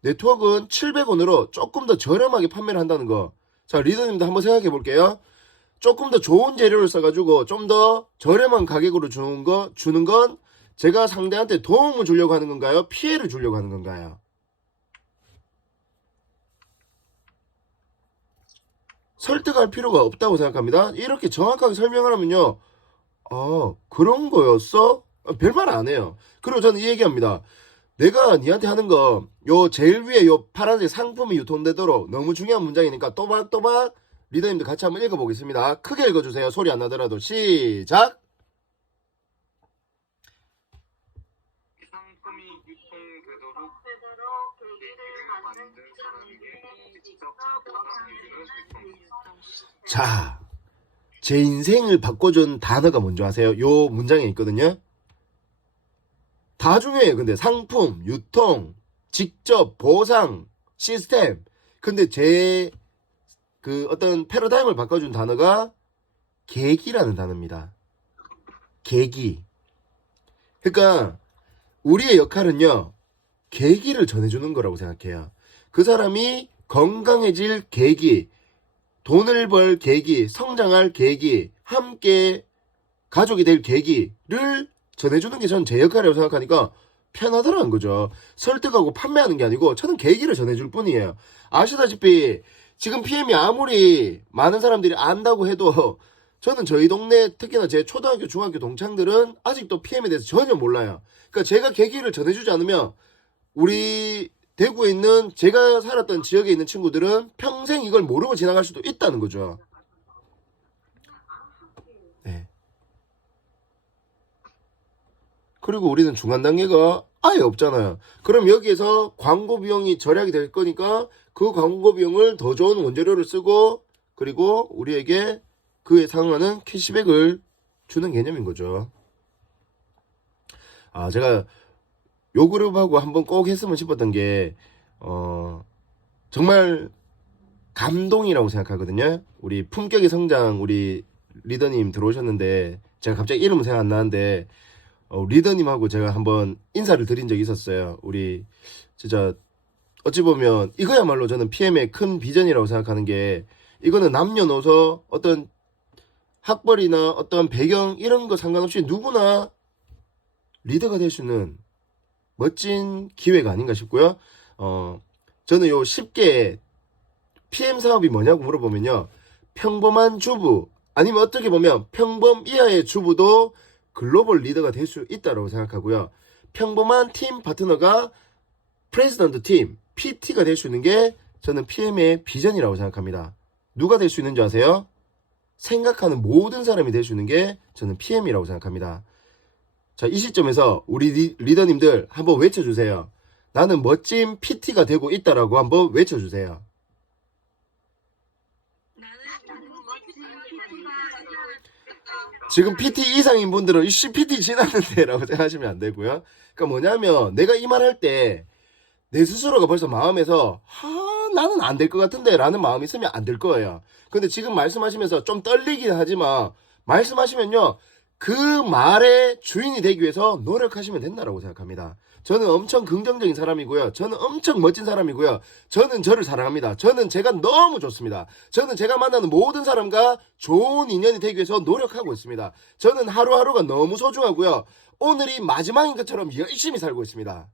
네트워크는 700원으로 조금 더 저렴하게 판매를 한다는 거. 리더님도 한번 생각해 볼게요. 조금 더 좋은 재료를 써가지고 좀 더 저렴한 가격으로 주는 건 제가 상대한테 도움을 주려고 하는 건가요? 피해를 주려고 하는 건가요? 설득할 필요가 없다고 생각합니다. 이렇게 정확하게 설명을 하면요. 그런 거였어? 별말 안 해요. 그리고 저는 이 얘기합니다. 내가 니한테 하는 거, 제일 위에 파란색 상품이 유통되도록 너무 중요한 문장이니까 또박또박 리더님들 같이 한번 읽어보겠습니다. 크게 읽어주세요. 소리 안 나더라도. 시작! 상품이 유통되도록 계기를 만든 사람에게 직접 보상해주는 유통. 자, 제 인생을 바꿔준 단어가 뭔지 아세요? 요 문장에 있거든요. 다 중요해요. 근데 상품, 유통, 직접, 보상, 시스템. 근데 제 어떤 패러다임을 바꿔준 단어가 계기라는 단어입니다. 계기. 그러니까 우리의 역할은요, 계기를 전해주는 거라고 생각해요. 그 사람이 건강해질 계기, 돈을 벌 계기, 성장할 계기, 함께 가족이 될 계기를 전해주는 게 전 제 역할이라고 생각하니까 편하더라는 거죠. 설득하고 판매하는 게 아니고 저는 계기를 전해줄 뿐이에요. 아시다시피 지금 PM이 아무리 많은 사람들이 안다고 해도 저는 저희 동네 특히나 제 초등학교, 중학교 동창들은 아직도 PM에 대해서 전혀 몰라요. 그러니까 제가 계기를 전해주지 않으면 우리 대구에 있는 제가 살았던 지역에 있는 친구들은 평생 이걸 모르고 지나갈 수도 있다는 거죠. 네. 그리고 우리는 중간 단계가 아예 없잖아요. 그럼 여기에서 광고 비용이 절약이 될 거니까 그 광고 비용을 더 좋은 원재료를 쓰고 그리고 우리에게 그에 상응하는 캐시백을 주는 개념인 거죠. 제가 요 그룹하고 한번 꼭 했으면 싶었던 게 정말 감동이라고 생각하거든요. 우리 품격의 성장 우리 리더님 들어오셨는데 제가 갑자기 이름은 생각 안 나는데 리더님하고 제가 한번 인사를 드린 적이 있었어요. 우리 진짜 어찌 보면 이거야말로 저는 PM의 큰 비전이라고 생각하는 게 이거는 남녀노소 어떤 학벌이나 어떤 배경 이런 거 상관없이 누구나 리더가 될 수 있는 멋진 기회가 아닌가 싶고요. 저는 요 쉽게 PM 사업이 뭐냐고 물어보면요. 평범한 주부 아니면 어떻게 보면 평범 이하의 주부도 글로벌 리더가 될 수 있다고 생각하고요. 평범한 팀 파트너가 프레지던트 팀, PT가 될 수 있는 게 저는 PM의 비전이라고 생각합니다. 누가 될 수 있는 줄 아세요? 생각하는 모든 사람이 될 수 있는 게 저는 PM이라고 생각합니다. 자, 이 시점에서 우리 리더님들 한번 외쳐주세요. 나는 멋진 PT가 되고 있다라고 한번 외쳐주세요. 지금 PT 이상인 분들은 이씨 PT 지났는데 라고 생각하시면 안 되고요. 그러니까 뭐냐면 내가 이 말 할 때 내 스스로가 벌써 마음에서 나는 안 될 것 같은데 라는 마음이 있으면 안 될 거예요. 근데 지금 말씀하시면서 좀 떨리긴 하지만 말씀하시면요. 그 말의 주인이 되기 위해서 노력하시면 된다라고 생각합니다. 저는 엄청 긍정적인 사람이고요. 저는 엄청 멋진 사람이고요. 저는 저를 사랑합니다. 저는 제가 너무 좋습니다. 저는 제가 만나는 모든 사람과 좋은 인연이 되기 위해서 노력하고 있습니다. 저는 하루하루가 너무 소중하고요. 오늘이 마지막인 것처럼 열심히 살고 있습니다.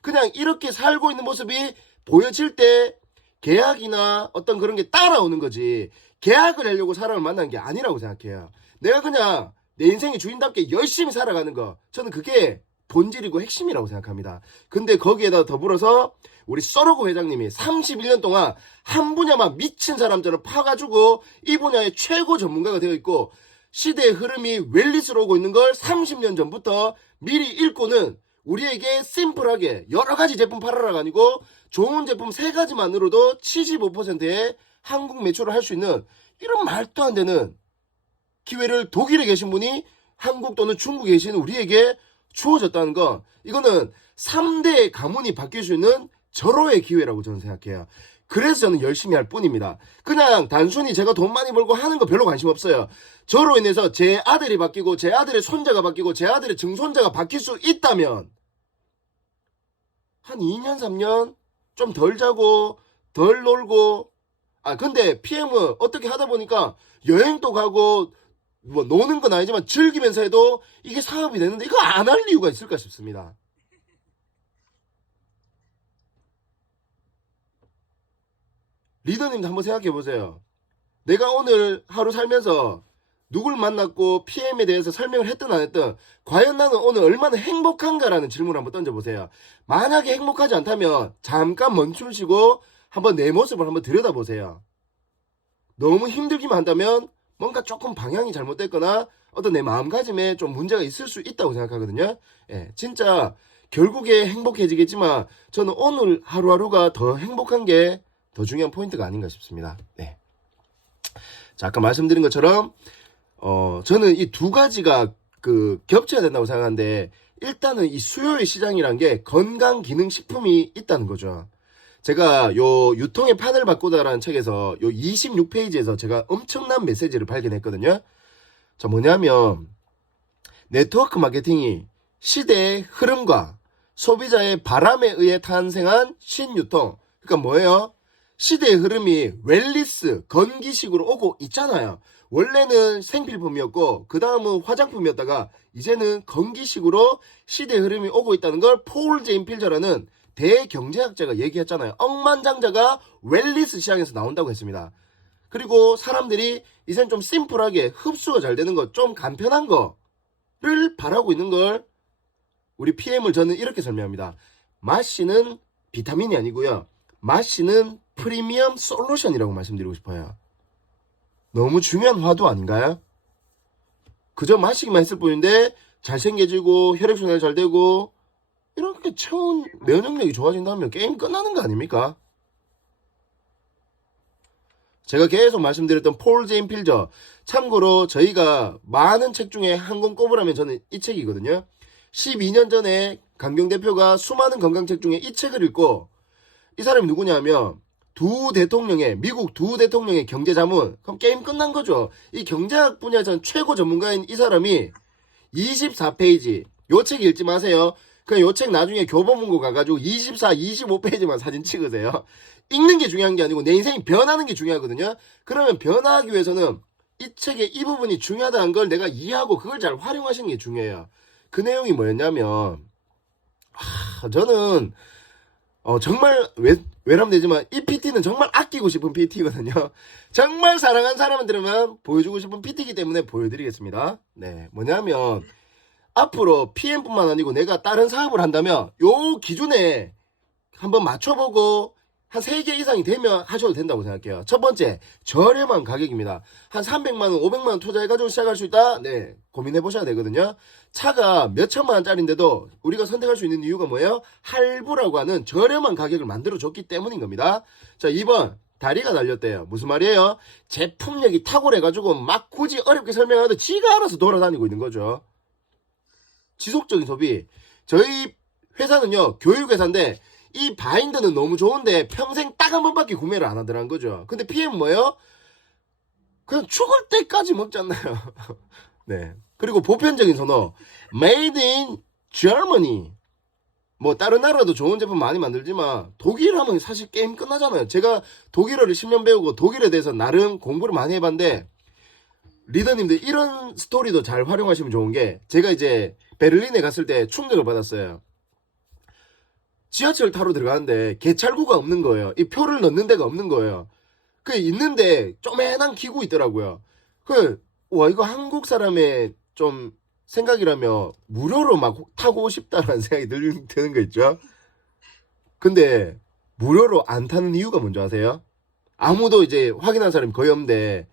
그냥 이렇게 살고 있는 모습이 보여질 때 계약이나 어떤 그런 게 따라오는 거지 계약을 하려고 사람을 만난 게 아니라고 생각해요. 내가 그냥 내 인생의 주인답게 열심히 살아가는 거 저는 그게 본질이고 핵심이라고 생각합니다. 근데 거기에다 더불어서 우리 서로고 회장님이 31년 동안 한 분야만 미친 사람처럼 파가지고 이 분야의 최고 전문가가 되어 있고 시대의 흐름이 웰리스로 오고 있는 걸 30년 전부터 미리 읽고는 우리에게 심플하게 여러 가지 제품 팔아라가 아니고 좋은 제품 3가지만으로도 75%의 한국 매출을 할 수 있는 이런 말도 안 되는 기회를 독일에 계신 분이 한국 또는 중국에 계신 우리에게 주어졌다는 거, 이거는 3대의 가문이 바뀔 수 있는 절호의 기회라고 저는 생각해요. 그래서 저는 열심히 할 뿐입니다. 그냥 단순히 제가 돈 많이 벌고 하는 거 별로 관심 없어요. 저로 인해서 제 아들이 바뀌고 제 아들의 손자가 바뀌고 제 아들의 증손자가 바뀔 수 있다면 한 2년 3년 좀 덜 자고 덜 놀고, 근데 PM은 어떻게 하다 보니까 여행도 가고 뭐 노는 건 아니지만 즐기면서 해도 이게 사업이 되는데 이거 안 할 이유가 있을까 싶습니다. 리더님도 한번 생각해 보세요. 내가 오늘 하루 살면서 누굴 만났고 PM에 대해서 설명을 했든 안 했든 과연 나는 오늘 얼마나 행복한가라는 질문을 한번 던져보세요. 만약에 행복하지 않다면 잠깐 멈추시고 한번 내 모습을 한번 들여다보세요. 너무 힘들기만 한다면 뭔가 조금 방향이 잘못됐거나 어떤 내 마음가짐에 좀 문제가 있을 수 있다고 생각하거든요. 예, 진짜 결국에 행복해지겠지만 저는 오늘 하루하루가 더 행복한 게 더 중요한 포인트가 아닌가 싶습니다. 네. 자, 아까 말씀드린 것처럼 저는 이 두 가지가 겹쳐야 된다고 생각하는데, 일단은 이 수요의 시장이란 게 건강기능식품이 있다는 거죠. 제가 요 유통의 판을 바꾸다라는 책에서 요 26페이지에서 제가 엄청난 메시지를 발견했거든요. 자, 뭐냐면 네트워크 마케팅이 시대의 흐름과 소비자의 바람에 의해 탄생한 신유통. 그러니까 뭐예요? 시대의 흐름이 웰리스, 건기식으로 오고 있잖아요. 원래는 생필품이었고 그 다음은 화장품이었다가 이제는 건기식으로 시대의 흐름이 오고 있다는 걸 폴 제인 필저라는 대경제학자가 얘기했잖아요. 억만장자가 웰리스 시장에서 나온다고 했습니다. 그리고 사람들이 이젠 좀 심플하게 흡수가 잘 되는 거, 좀 간편한 거를 바라고 있는 걸 우리 PM을 저는 이렇게 설명합니다. 마시는 비타민이 아니고요. 마시는 프리미엄 솔루션이라고 말씀드리고 싶어요. 너무 중요한 화두 아닌가요? 그저 마시기만 했을 뿐인데 잘생겨지고 혈액순환이 잘 되고 이렇게 체온 면역력이 좋아진다면 게임 끝나는 거 아닙니까? 제가 계속 말씀드렸던 폴 제인 필저, 참고로 저희가 많은 책 중에 한 권 꼽으라면 저는 이 책이거든요. 12년 전에 강경 대표가 수많은 건강책 중에 이 책을 읽고, 이 사람이 누구냐면 미국 두 대통령의 경제자문. 그럼 게임 끝난 거죠. 이 경제학 분야에서는 최고 전문가인 이 사람이 24페이지, 요 책 읽지 마세요. 그냥 요 책 나중에 교보문고 가가지고 24, 25페이지만 사진 찍으세요. 읽는 게 중요한 게 아니고 내 인생이 변하는 게 중요하거든요. 그러면 변화하기 위해서는 이 책의 이 부분이 중요하다는 걸 내가 이해하고 그걸 잘 활용하시는 게 중요해요. 그 내용이 뭐였냐면, 저는 정말 외람되지만 이 PT는 정말 아끼고 싶은 PT거든요. 정말 사랑하는 사람들만 보여주고 싶은 PT이기 때문에 보여드리겠습니다. 네, 뭐냐면 앞으로 PM뿐만 아니고 내가 다른 사업을 한다면 요 기준에 한번 맞춰보고 한 3개 이상이 되면 하셔도 된다고 생각해요. 첫 번째, 저렴한 가격입니다. 한 300만원, 500만원 투자해가지고 시작할 수 있다? 네, 고민해보셔야 되거든요. 차가 몇 천만원짜리인데도 우리가 선택할 수 있는 이유가 뭐예요? 할부라고 하는 저렴한 가격을 만들어줬기 때문인 겁니다. 자, 2번, 다리가 달렸대요. 무슨 말이에요? 제품력이 탁월해가지고 막 굳이 어렵게 설명하도 지가 알아서 돌아다니고 있는 거죠. 지속적인 소비. 저희 회사는요, 교육회사인데 이 바인드는 너무 좋은데 평생 딱 한 번밖에 구매를 안 하더라는 거죠. 근데 PM 뭐예요? 그냥 죽을 때까지 먹지 않나요? 네. 그리고 보편적인 선호, Made in Germany. 뭐 다른 나라도 좋은 제품 많이 만들지만 독일 하면 사실 게임 끝나잖아요. 제가 독일어를 10년 배우고 독일에 대해서 나름 공부를 많이 해봤는데, 리더님들 이런 스토리도 잘 활용하시면 좋은 게, 제가 이제 베를린에 갔을 때 충격을 받았어요. 지하철 타러 들어가는데 개찰구가 없는 거예요. 이 표를 넣는 데가 없는 거예요. 그 있는데 쪼매난 기구 있더라고요. 와, 이거 한국 사람의 좀 생각이라면 무료로 막 타고 싶다라는 생각이 드는 거 있죠. 근데 무료로 안 타는 이유가 뭔지 아세요? 아무도 이제 확인한 사람이 거의 없는데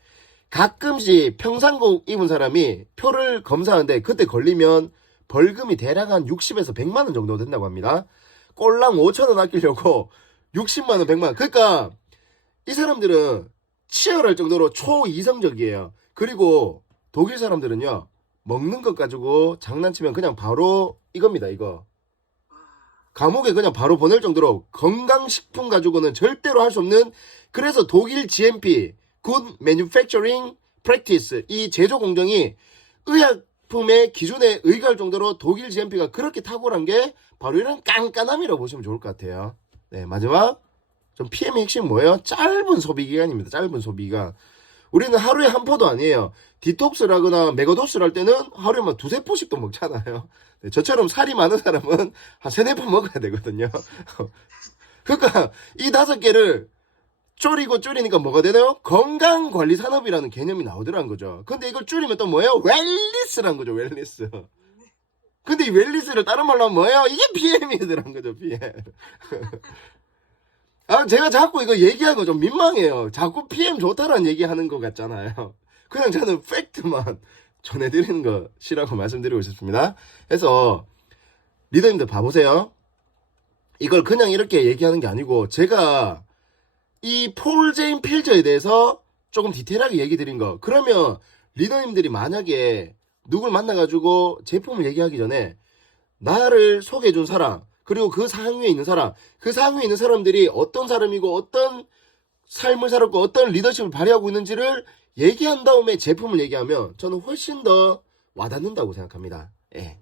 가끔씩 평상복 입은 사람이 표를 검사하는데 그때 걸리면 벌금이 대략 한 60에서 100만 원 정도 된다고 합니다. 꼴랑 5천 원 아끼려고 60만 원, 100만 원. 그러니까 이 사람들은 치열할 정도로 초이성적이에요. 그리고 독일 사람들은요, 먹는 것 가지고 장난치면 그냥 바로 이겁니다, 이거. 감옥에 그냥 바로 보낼 정도로 건강식품 가지고는 절대로 할 수 없는, 그래서 독일 GMP, Good Manufacturing Practice, 이 제조 공정이 의약품의 기준에 의거할 정도로 독일 GMP가 그렇게 탁월한 게 바로 이런 깐깐함이라고 보시면 좋을 것 같아요. 네, 마지막. 좀 PM의 핵심 뭐예요? 짧은 소비 기간입니다. 짧은 소비 기간. 우리는 하루에 한 포도 아니에요. 디톡스를 하거나 메가도스를 할 때는 하루에 막 두세 포씩도 먹잖아요. 네, 저처럼 살이 많은 사람은 한 세네 포 먹어야 되거든요. 그러니까 이 5개를 줄이니까 뭐가 되나요? 건강관리 산업이라는 개념이 나오더라는 거죠. 근데 이걸 줄이면 또 뭐예요? 웰니스라는 거죠, 웰니스. 근데 이 웰니스를 다른 말로 하면 뭐예요? 이게 PM이더라는 거죠, PM. 아, 제가 자꾸 이거 얘기하는 거 좀 민망해요. 자꾸 PM 좋다라는 얘기하는 것 같잖아요. 그냥 저는 팩트만 전해드리는 것이라고 말씀드리고 싶습니다. 그래서 리더님들 봐보세요. 이걸 그냥 이렇게 얘기하는 게 아니고 제가 이 폴 제인 필저에 대해서 조금 디테일하게 얘기 드린 거. 그러면 리더님들이 만약에 누굴 만나가지고 제품을 얘기하기 전에 나를 소개해준 사람, 그리고 그 상위에 있는 사람, 그 상위에 있는 사람들이 어떤 사람이고 어떤 삶을 살았고 어떤 리더십을 발휘하고 있는지를 얘기한 다음에 제품을 얘기하면 저는 훨씬 더 와닿는다고 생각합니다. 예.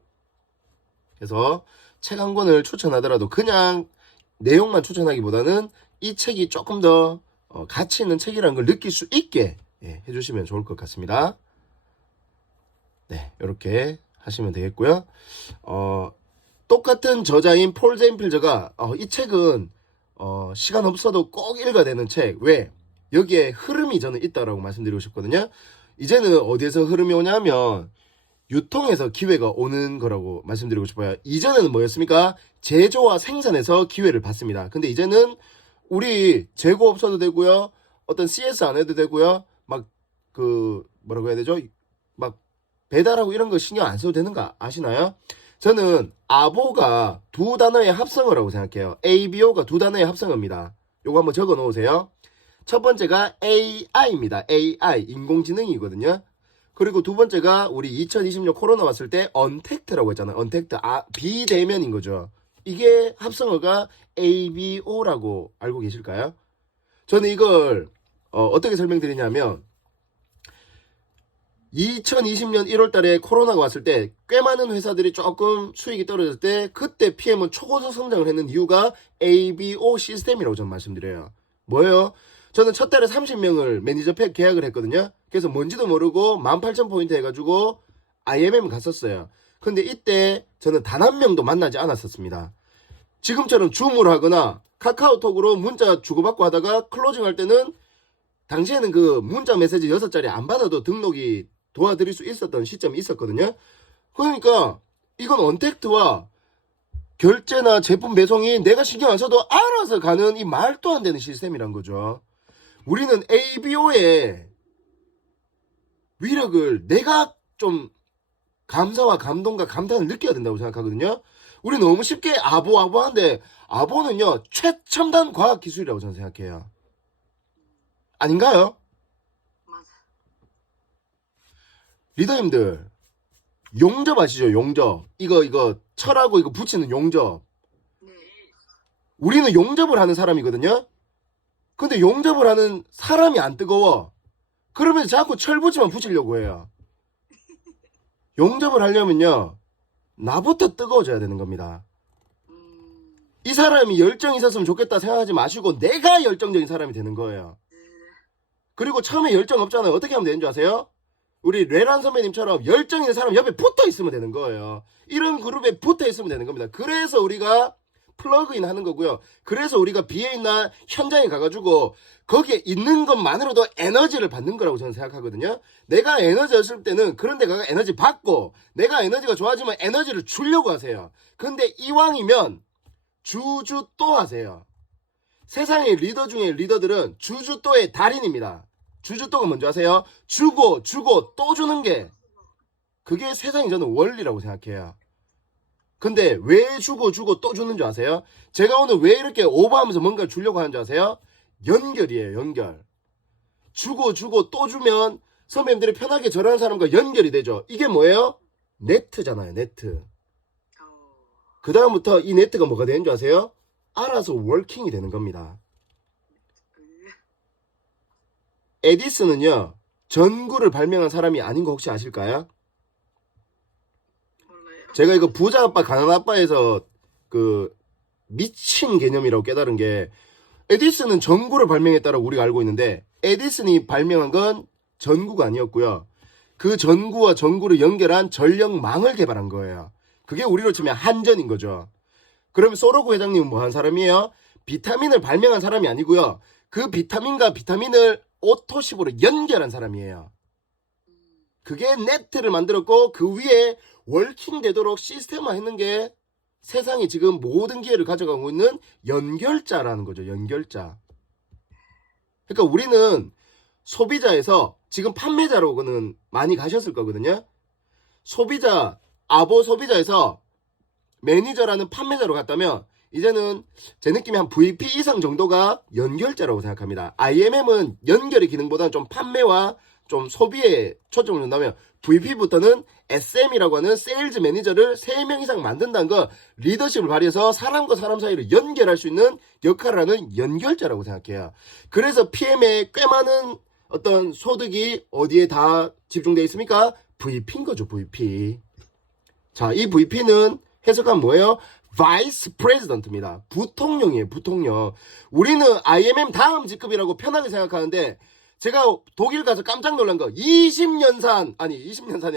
그래서 책 한 권을 추천하더라도 그냥 내용만 추천하기보다는 이 책이 조금 더 가치 있는 책이라는 걸 느낄 수 있게 해주시면 좋을 것 같습니다. 네, 이렇게 하시면 되겠고요. 똑같은 저자인 폴 제인 필저가 이 책은 시간 없어도 꼭 읽어야 되는 책. 왜? 여기에 흐름이 저는 있다라고 말씀드리고 싶거든요. 이제는 어디에서 흐름이 오냐면 유통에서 기회가 오는 거라고 말씀드리고 싶어요. 이전에는 뭐였습니까? 제조와 생산에서 기회를 받습니다. 근데 이제는 우리 재고 없어도 되고요. 어떤 CS 안 해도 되고요. 막 뭐라고 해야 되죠? 막 배달하고 이런 거 신경 안 써도 되는 거 아시나요? 저는 아보가 두 단어의 합성어라고 생각해요. ABO가 두 단어의 합성어입니다. 요거 한번 적어 놓으세요. 첫 번째가 AI입니다. AI, 인공지능이거든요. 그리고 두 번째가 우리 2020년 코로나 왔을 때 언택트라고 했잖아요. 언택트, 비대면인 거죠. 이게 합성어가 ABO라고 알고 계실까요? 저는 이걸 어떻게 설명드리냐면 2020년 1월 달에 코로나가 왔을 때 꽤 많은 회사들이 조금 수익이 떨어졌을 때 그때 PM은 초고속 성장을 했는 이유가 ABO 시스템이라고 저는 말씀드려요. 뭐예요? 저는 첫 달에 30명을 매니저 팩 계약을 했거든요. 그래서 뭔지도 모르고 18,000포인트 해가지고 IMM 갔었어요. 근데 이때 저는 단 한 명도 만나지 않았었습니다. 지금처럼 줌으로 하거나 카카오톡으로 문자 주고받고 하다가 클로징 할 때는 당시에는 그 문자 메시지 6자리 안 받아도 등록이 도와드릴 수 있었던 시점이 있었거든요. 그러니까 이건 언택트와 결제나 제품 배송이 내가 신경 안 써도 알아서 가는 이 말도 안 되는 시스템이란 거죠. 우리는 ABO의 위력을 내가 좀 감사와 감동과 감탄을 느껴야 된다고 생각하거든요. 우리 너무 쉽게 아보하는데 아보는요 최첨단 과학기술이라고 저는 생각해요. 아닌가요? 맞아. 리더님들 용접 아시죠? 용접. 이거 철하고 이거 붙이는 용접. 네. 우리는 용접을 하는 사람이거든요. 근데 용접을 하는 사람이 안 뜨거워. 그러면 자꾸 철 붙이만 붙이려고 해요. 용접을 하려면요 나부터 뜨거워져야 되는 겁니다. 이 사람이 열정이 있었으면 좋겠다 생각하지 마시고 내가 열정적인 사람이 되는 거예요. 그리고 처음에 열정 없잖아요. 어떻게 하면 되는 줄 아세요? 우리 레란 선배님처럼 열정 있는 사람 옆에 붙어 있으면 되는 거예요. 이런 그룹에 붙어 있으면 되는 겁니다. 그래서 우리가 플러그인 하는 거고요. 그래서 우리가 비에있나 현장에 가가지고 거기에 있는 것만으로도 에너지를 받는 거라고 저는 생각하거든요. 내가 에너지 없을 때는 그런 데 가서 에너지 받고, 내가 에너지가 좋아지면 에너지를 주려고 하세요. 근데 이왕이면 주주 또 하세요. 세상의 리더 중에 리더들은 주주 또의 달인입니다. 주주 또가 뭔지 아세요? 주고 또 주는 게, 그게 세상에 저는 원리라고 생각해요. 근데 왜 주고 또 주는 줄 아세요? 제가 오늘 왜 이렇게 오버하면서 뭔가를 주려고 하는 줄 아세요? 연결이에요, 연결. 주고 또 주면 선배님들이 편하게 저런 사람과 연결이 되죠. 이게 뭐예요? 네트잖아요, 네트. 그 다음부터 이 네트가 뭐가 되는 줄 아세요? 알아서 워킹이 되는 겁니다. 에디슨은요, 전구를 발명한 사람이 아닌 거 혹시 아실까요? 몰라요. 제가 이거 부자 아빠 가난 아빠에서 그 미친 개념이라고 깨달은 게, 에디슨은 전구를 발명했다라고 우리가 알고 있는데 에디슨이 발명한 건 전구가 아니었고요. 그 전구와 전구를 연결한 전력망을 개발한 거예요. 그게 우리로 치면 한전인 거죠. 그럼 소로구 회장님은 뭐 한 사람이에요? 비타민을 발명한 사람이 아니고요. 그 비타민과 비타민을 오토십으로 연결한 사람이에요. 그게 네트를 만들었고 그 위에 워킹 되도록 시스템화 했는 게 세상이 지금 모든 기회를 가져가고 있는 연결자라는 거죠. 연결자. 그러니까 우리는 소비자에서 지금 판매자로는 많이 가셨을 거거든요. 소비자, 아보 소비자에서 매니저라는 판매자로 갔다면 이제는 제 느낌이 한 VP 이상 정도가 연결자라고 생각합니다. IMM은 연결의 기능보다는 좀 판매와 좀 소비에 초점을 둔다면 VP부터는 SM이라고 하는 세일즈 매니저를 3명 이상 만든다는 거, 리더십을 발휘해서 사람과 사람 사이를 연결할 수 있는 역할을 하는 연결자라고 생각해요. 그래서 PM에 꽤 많은 어떤 소득이 어디에 다 집중되어 있습니까? VP인 거죠, VP. 자, 이 VP는 해석하면 뭐예요? 바이스 프레지던트입니다. 부통령이에요, 부통령. 우리는 IMM 다음 직급이라고 편하게 생각하는데 제가 독일 가서 깜짝 놀란 거, 20년산이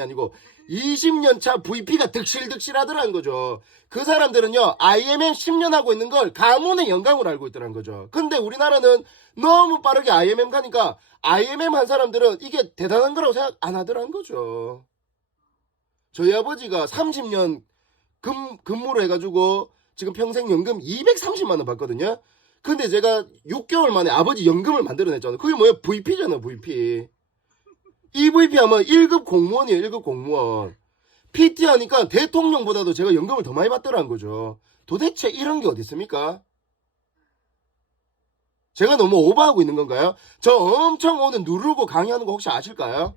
아니고 20년 차 VP가 득실득실하더라는 거죠. 그 사람들은요, IMM 10년 하고 있는 걸 가문의 영광으로 알고 있더라는 거죠. 근데 우리나라는 너무 빠르게 IMM 가니까 IMM 한 사람들은 이게 대단한 거라고 생각 안 하더라는 거죠. 저희 아버지가 30년 근무를 해가지고 지금 평생 연금 230만 원 받거든요. 근데 제가 6개월 만에 아버지 연금을 만들어냈잖아요. 그게 뭐예요? VP잖아요, VP. 이 VP 하면 1급 공무원이에요, 1급 공무원. PT 하니까 대통령보다도 제가 연금을 더 많이 받더라는 거죠. 도대체 이런 게 어디 있습니까? 제가 너무 오버하고 있는 건가요? 저 엄청 오늘 누르고 강의하는 거 혹시 아실까요?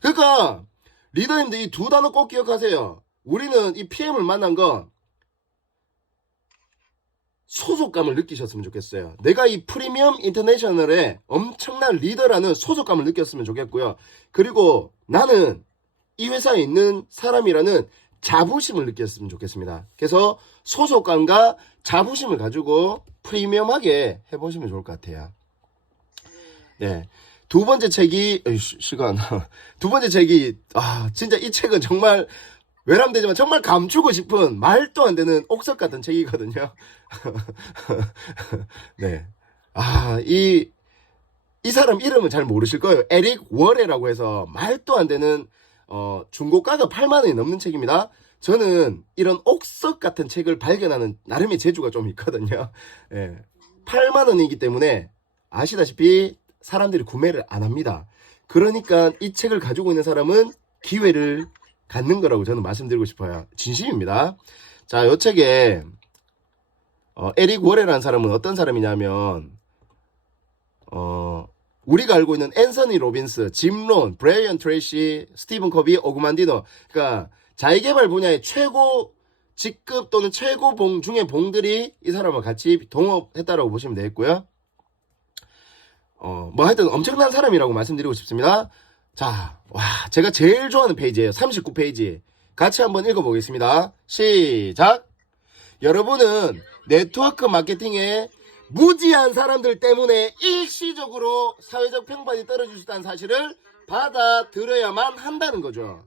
그러니까 리더님들 이 두 단어 꼭 기억하세요. 우리는 이 PM을 만난 건 소속감을 느끼셨으면 좋겠어요. 내가 이 프리미엄 인터내셔널의 엄청난 리더라는 소속감을 느꼈으면 좋겠고요. 그리고 나는 이 회사에 있는 사람이라는 자부심을 느꼈으면 좋겠습니다. 그래서 소속감과 자부심을 가지고 프리미엄하게 해보시면 좋을 것 같아요. 네. 두 번째 책이, 두 번째 책이, 진짜 이 책은 정말 외람되지만 정말 감추고 싶은 말도 안 되는 옥석 같은 책이거든요. 네. 이 사람 이름은 잘 모르실 거예요. 에릭 워레라고 해서 말도 안 되는, 중고가가 8만 원이 넘는 책입니다. 저는 이런 옥석 같은 책을 발견하는 나름의 재주가 좀 있거든요. 네. 8만 원이기 때문에 아시다시피 사람들이 구매를 안 합니다. 그러니까 이 책을 가지고 있는 사람은 기회를 갖는 거라고 저는 말씀드리고 싶어요. 진심입니다. 자, 이 책에 에릭 워레라는 사람은 어떤 사람이냐면 우리가 알고 있는 앤서니 로빈스, 짐 론, 브라이언 트레이시, 스티븐 커비, 오그만디노, 그러니까 자기개발 분야의 최고 직급 또는 최고 봉 중의 봉들이 이 사람과 같이 동업했다라고 보시면 되겠고요. 뭐 하여튼 엄청난 사람이라고 말씀드리고 싶습니다. 자, 제가 제일 좋아하는 페이지예요. 39페이지. 같이 한번 읽어보겠습니다. 시작! 여러분은 네트워크 마케팅에 무지한 사람들 때문에 일시적으로 사회적 평판이 떨어질 수 있다는 사실을 받아들여야만 한다는 거죠.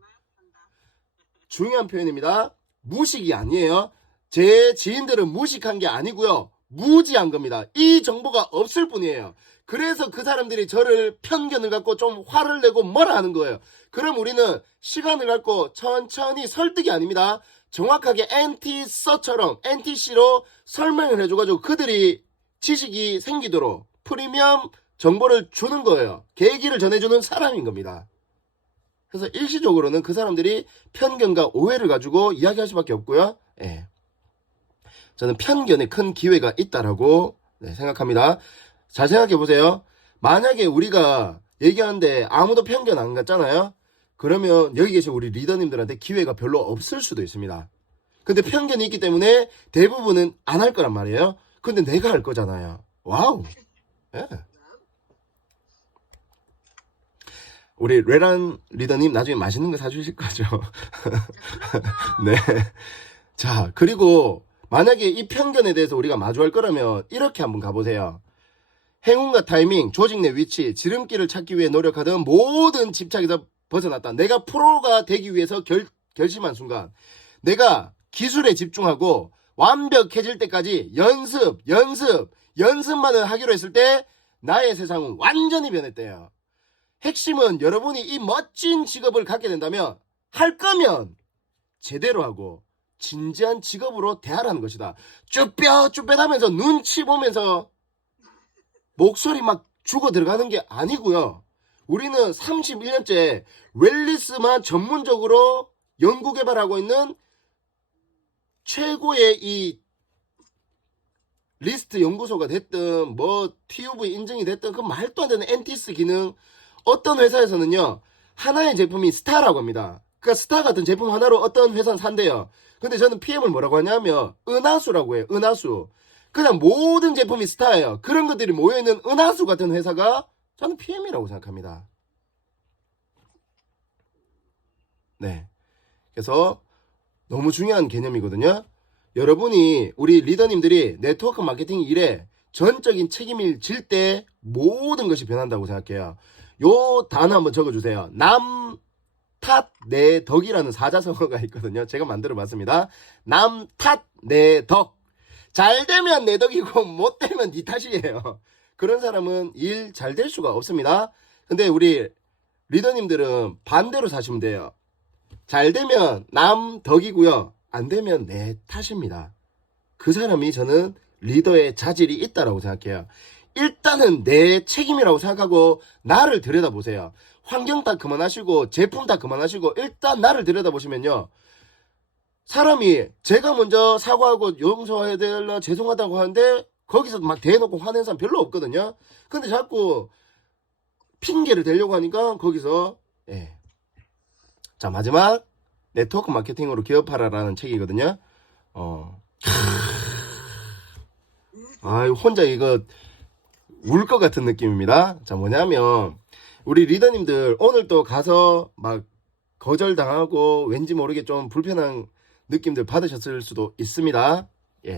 중요한 표현입니다. 무식이 아니에요. 제 지인들은 무식한 게 아니고요. 무지한 겁니다. 이 정보가 없을 뿐이에요. 그래서 그 사람들이 저를 편견을 갖고 좀 화를 내고 뭐라 하는 거예요. 그럼 우리는 시간을 갖고 천천히 설득이 아닙니다. 정확하게 NT서처럼 NTC로 설명을 해줘가지고 그들이 지식이 생기도록 프리미엄 정보를 주는 거예요. 계기를 전해주는 사람인 겁니다. 그래서 일시적으로는 그 사람들이 편견과 오해를 가지고 이야기할 수밖에 없고요. 예. 저는 편견에 큰 기회가 있다라고 생각합니다. 잘 생각해 보세요. 만약에 우리가 얘기하는데 아무도 편견 안 갖잖아요. 그러면 여기 계신 우리 리더님들한테 기회가 별로 없을 수도 있습니다. 근데 편견이 있기 때문에 대부분은 안 할 거란 말이에요. 근데 내가 할 거잖아요. 와우. 예. 우리 레란 리더님 나중에 맛있는 거 사주실 거죠? 네. 자, 그리고 만약에 이 편견에 대해서 우리가 마주할 거라면 이렇게 한번 가보세요. 행운과 타이밍, 조직 내 위치, 지름길을 찾기 위해 노력하던 모든 집착에서 벗어났다. 내가 프로가 되기 위해서 결심한 순간 내가 기술에 집중하고 완벽해질 때까지 연습만을 하기로 했을 때 나의 세상은 완전히 변했대요. 핵심은 여러분이 이 멋진 직업을 갖게 된다면 할 거면 제대로 하고 진지한 직업으로 대하라는 것이다. 쭈뼛쭈뼛하면서 눈치 보면서 목소리 막 죽어 들어가는 게 아니고요. 우리는 31년째 웰리스만 전문적으로 연구개발하고 있는 최고의 이 리스트 연구소가 됐든 뭐 TUV 인증이 됐든 그 말도 안 되는 엔티스 기능. 어떤 회사에서는요 하나의 제품이 스타라고 합니다. 그러니까 스타 같은 제품 하나로 어떤 회사는 산대요. 근데 저는 PM을 뭐라고 하냐면 은하수라고 해요. 은하수. 그냥 모든 제품이 스타예요. 그런 것들이 모여있는 은하수 같은 회사가 저는 PM이라고 생각합니다. 네. 그래서 너무 중요한 개념이거든요. 여러분이 우리 리더님들이 네트워크 마케팅 일에 전적인 책임을 질 때 모든 것이 변한다고 생각해요. 요 단어 한번 적어주세요. 남, 탓, 내, 덕이라는 사자성어가 있거든요. 제가 만들어 봤습니다. 남, 탓, 내, 덕. 잘 되면 내 덕이고 못 되면 네 탓이에요. 그런 사람은 일 잘 될 수가 없습니다. 근데 우리 리더님들은 반대로 사시면 돼요. 잘 되면 남 덕이고요. 안 되면 내 탓입니다. 그 사람이 저는 리더의 자질이 있다라고 생각해요. 일단은 내 책임이라고 생각하고 나를 들여다보세요. 환경 다 그만하시고 제품 다 그만하시고 일단 나를 들여다보시면요. 사람이 제가 먼저 사과하고 용서해야 되나 죄송하다고 하는데 거기서 막 대놓고 화낸 사람 별로 없거든요. 근데 자꾸 핑계를 대려고 하니까 거기서 자 마지막 네트워크 마케팅으로 기업하라라는 책이거든요. 혼자 이거 울 것 같은 느낌입니다. 자 뭐냐면 우리 리더님들 오늘 또 가서 막 거절당하고 왠지 모르게 좀 불편한 느낌들 받으셨을 수도 있습니다.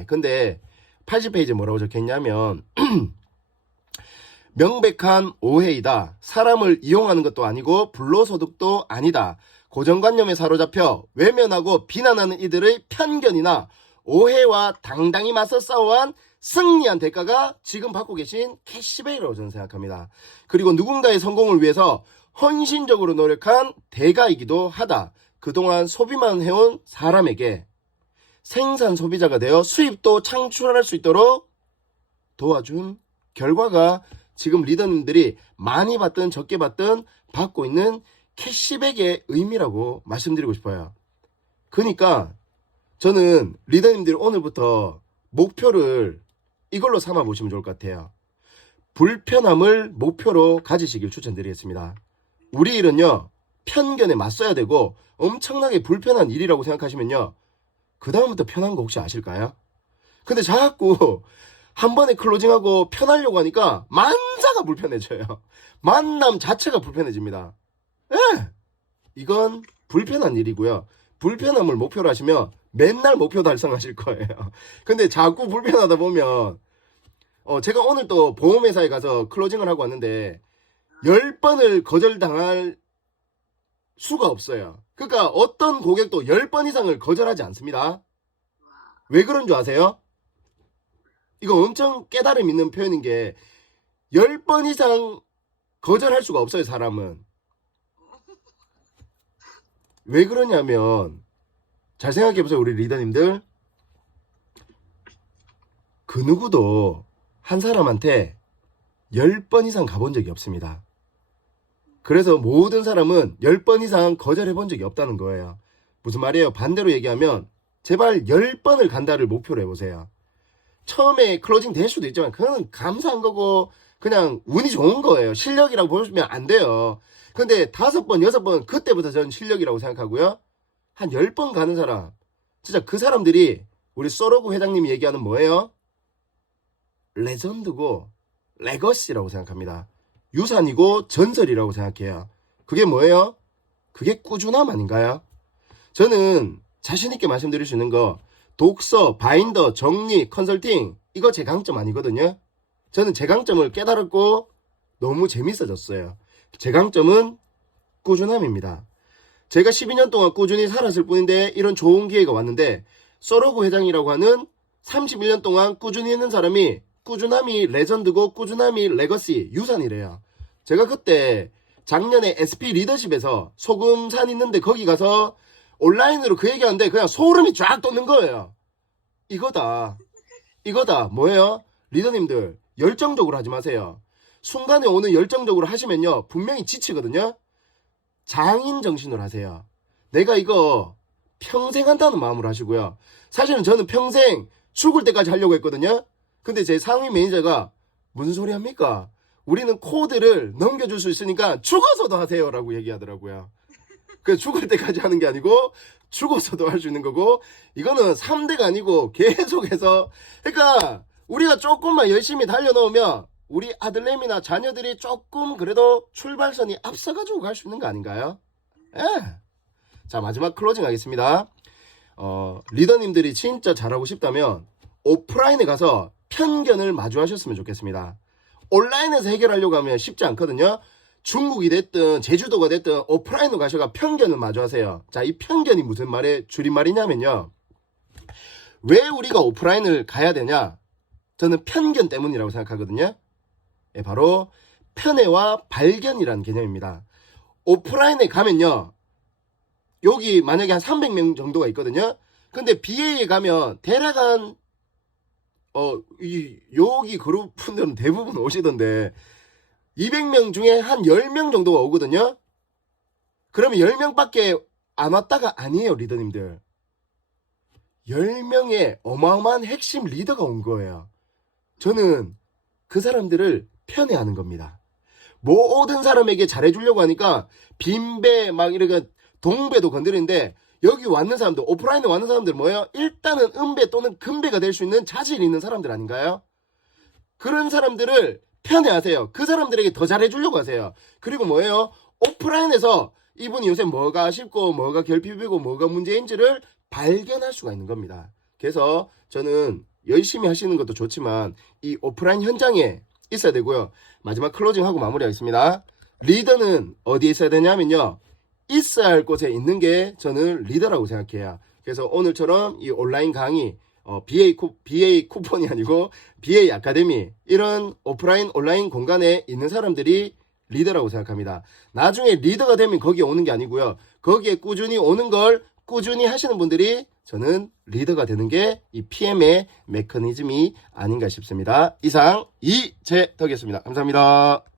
근데 80페이지에 뭐라고 적혀있냐면 명백한 오해이다. 사람을 이용하는 것도 아니고 불로소득도 아니다. 고정관념에 사로잡혀 외면하고 비난하는 이들의 편견이나 오해와 당당히 맞서 싸워한 승리한 대가가 지금 받고 계신 캐시백이라고 저는 생각합니다. 그리고 누군가의 성공을 위해서 헌신적으로 노력한 대가이기도 하다. 그동안 소비만 해온 사람에게 생산 소비자가 되어 수입도 창출할 수 있도록 도와준 결과가 지금 리더님들이 많이 받든 적게 받든 받고 있는 캐시백의 의미라고 말씀드리고 싶어요. 그러니까 저는 리더님들이 오늘부터 목표를 이걸로 삼아 보시면 좋을 것 같아요. 불편함을 목표로 가지시길 추천드리겠습니다. 우리 일은요 편견에 맞서야 되고 엄청나게 불편한 일이라고 생각하시면요 그 다음부터 편한 거 혹시 아실까요? 근데 자꾸 한 번에 클로징하고 편하려고 하니까 만사가 불편해져요. 만남 자체가 불편해집니다. 이건 불편한 일이고요. 불편함을 목표로 하시면 맨날 목표 달성하실 거예요. 근데 자꾸 불편하다 보면 제가 오늘 또 보험회사에 가서 클로징을 하고 왔는데 10번을 거절당할 수가 없어요. 그러니까 어떤 고객도 10번 이상을 거절하지 않습니다. 왜 그런 줄 아세요? 이거 엄청 깨달음 있는 표현인 게 10번 이상 거절할 수가 없어요, 사람은. 왜 그러냐면 잘 생각해보세요, 우리 리더님들. 그 누구도 한 사람한테 10번 이상 가본 적이 없습니다. 그래서 모든 사람은 10번 이상 거절해본 적이 없다는 거예요. 무슨 말이에요? 반대로 얘기하면 제발 10번을 간다를 목표로 해보세요. 처음에 클로징 될 수도 있지만 그거는 감사한 거고 그냥 운이 좋은 거예요. 실력이라고 보시면 안 돼요. 근데 5번, 6번 그때부터 전 실력이라고 생각하고요. 한 10번 가는 사람, 진짜 그 사람들이 우리 소로구 회장님이 얘기하는 뭐예요? 레전드고 레거시라고 생각합니다. 유산이고 전설이라고 생각해요. 그게 뭐예요? 그게 꾸준함 아닌가요? 저는 자신있게 말씀드릴 수 있는 거 독서, 바인더, 정리, 컨설팅 이거 제 강점 아니거든요. 저는 제 강점을 깨달았고 너무 재밌어졌어요. 제 강점은 꾸준함입니다. 제가 12년 동안 꾸준히 살았을 뿐인데 이런 좋은 기회가 왔는데 소로구 회장이라고 하는 31년 동안 꾸준히 했는 사람이 꾸준함이 레전드고 꾸준함이 레거시, 유산이래요. 제가 그때 작년에 SP 리더십에서 소금산 있는데 거기 가서 온라인으로 그 얘기하는데 그냥 소름이 쫙 돋는 거예요. 이거다. 뭐예요? 리더님들 열정적으로 하지 마세요. 순간에 오는 열정적으로 하시면요 분명히 지치거든요. 장인 정신으로 하세요. 내가 이거 평생 한다는 마음으로 하시고요. 사실은 저는 평생 죽을 때까지 하려고 했거든요. 근데 제 상위 매니저가 무슨 소리 합니까? 우리는 코드를 넘겨줄 수 있으니까 죽어서도 하세요 라고 얘기하더라고요. 그 죽을 때까지 하는 게 아니고 죽어서도 할 수 있는 거고 이거는 3대가 아니고 계속해서 그러니까 우리가 조금만 열심히 달려놓으면 우리 아들내미나 자녀들이 조금 그래도 출발선이 앞서가지고 갈 수 있는 거 아닌가요? 예. 자 마지막 클로징 하겠습니다. 리더님들이 진짜 잘하고 싶다면 오프라인에 가서 편견을 마주하셨으면 좋겠습니다. 온라인에서 해결하려고 하면 쉽지 않거든요. 중국이 됐든 제주도가 됐든 오프라인으로 가셔가 편견을 마주하세요. 자, 이 편견이 무슨 말의 줄임말이냐면요. 왜 우리가 오프라인을 가야 되냐? 저는 편견 때문이라고 생각하거든요. 예, 바로 편애와 발견이라는 개념입니다. 오프라인에 가면요. 여기 만약에 한 300명 정도가 있거든요. 근데 BA에 가면 대략 한 여기 그룹 분들은 대부분 오시던데 200명 중에 한 10명 정도가 오거든요. 그러면 10명밖에 안 왔다가 아니에요, 리더님들. 10명의 어마어마한 핵심 리더가 온 거예요. 저는 그 사람들을 편애하는 겁니다. 모든 사람에게 잘해주려고 하니까 빈배 막 이렇게 동배도 건드리는데 여기 왔는 사람들, 오프라인에 왔는 사람들 뭐예요? 일단은 은배 또는 금배가 될 수 있는 자질이 있는 사람들 아닌가요? 그런 사람들을 편애하세요. 그 사람들에게 더 잘해주려고 하세요. 그리고 뭐예요? 오프라인에서 이분이 요새 뭐가 아쉽고 뭐가 결핍이고 뭐가 문제인지를 발견할 수가 있는 겁니다. 그래서 저는 열심히 하시는 것도 좋지만 이 오프라인 현장에 있어야 되고요. 마지막 클로징하고 마무리하겠습니다. 리더는 어디에 있어야 되냐면요. 있어야 할 곳에 있는 게 저는 리더라고 생각해요. 그래서 오늘처럼 이 온라인 강의 BA 쿠폰이 아니고 BA 아카데미 이런 오프라인 온라인 공간에 있는 사람들이 리더라고 생각합니다. 나중에 리더가 되면 거기에 오는 게 아니고요. 거기에 꾸준히 오는 걸 꾸준히 하시는 분들이 저는 리더가 되는 게 이 PM의 메커니즘이 아닌가 싶습니다. 이상 이재덕이었습니다. 감사합니다.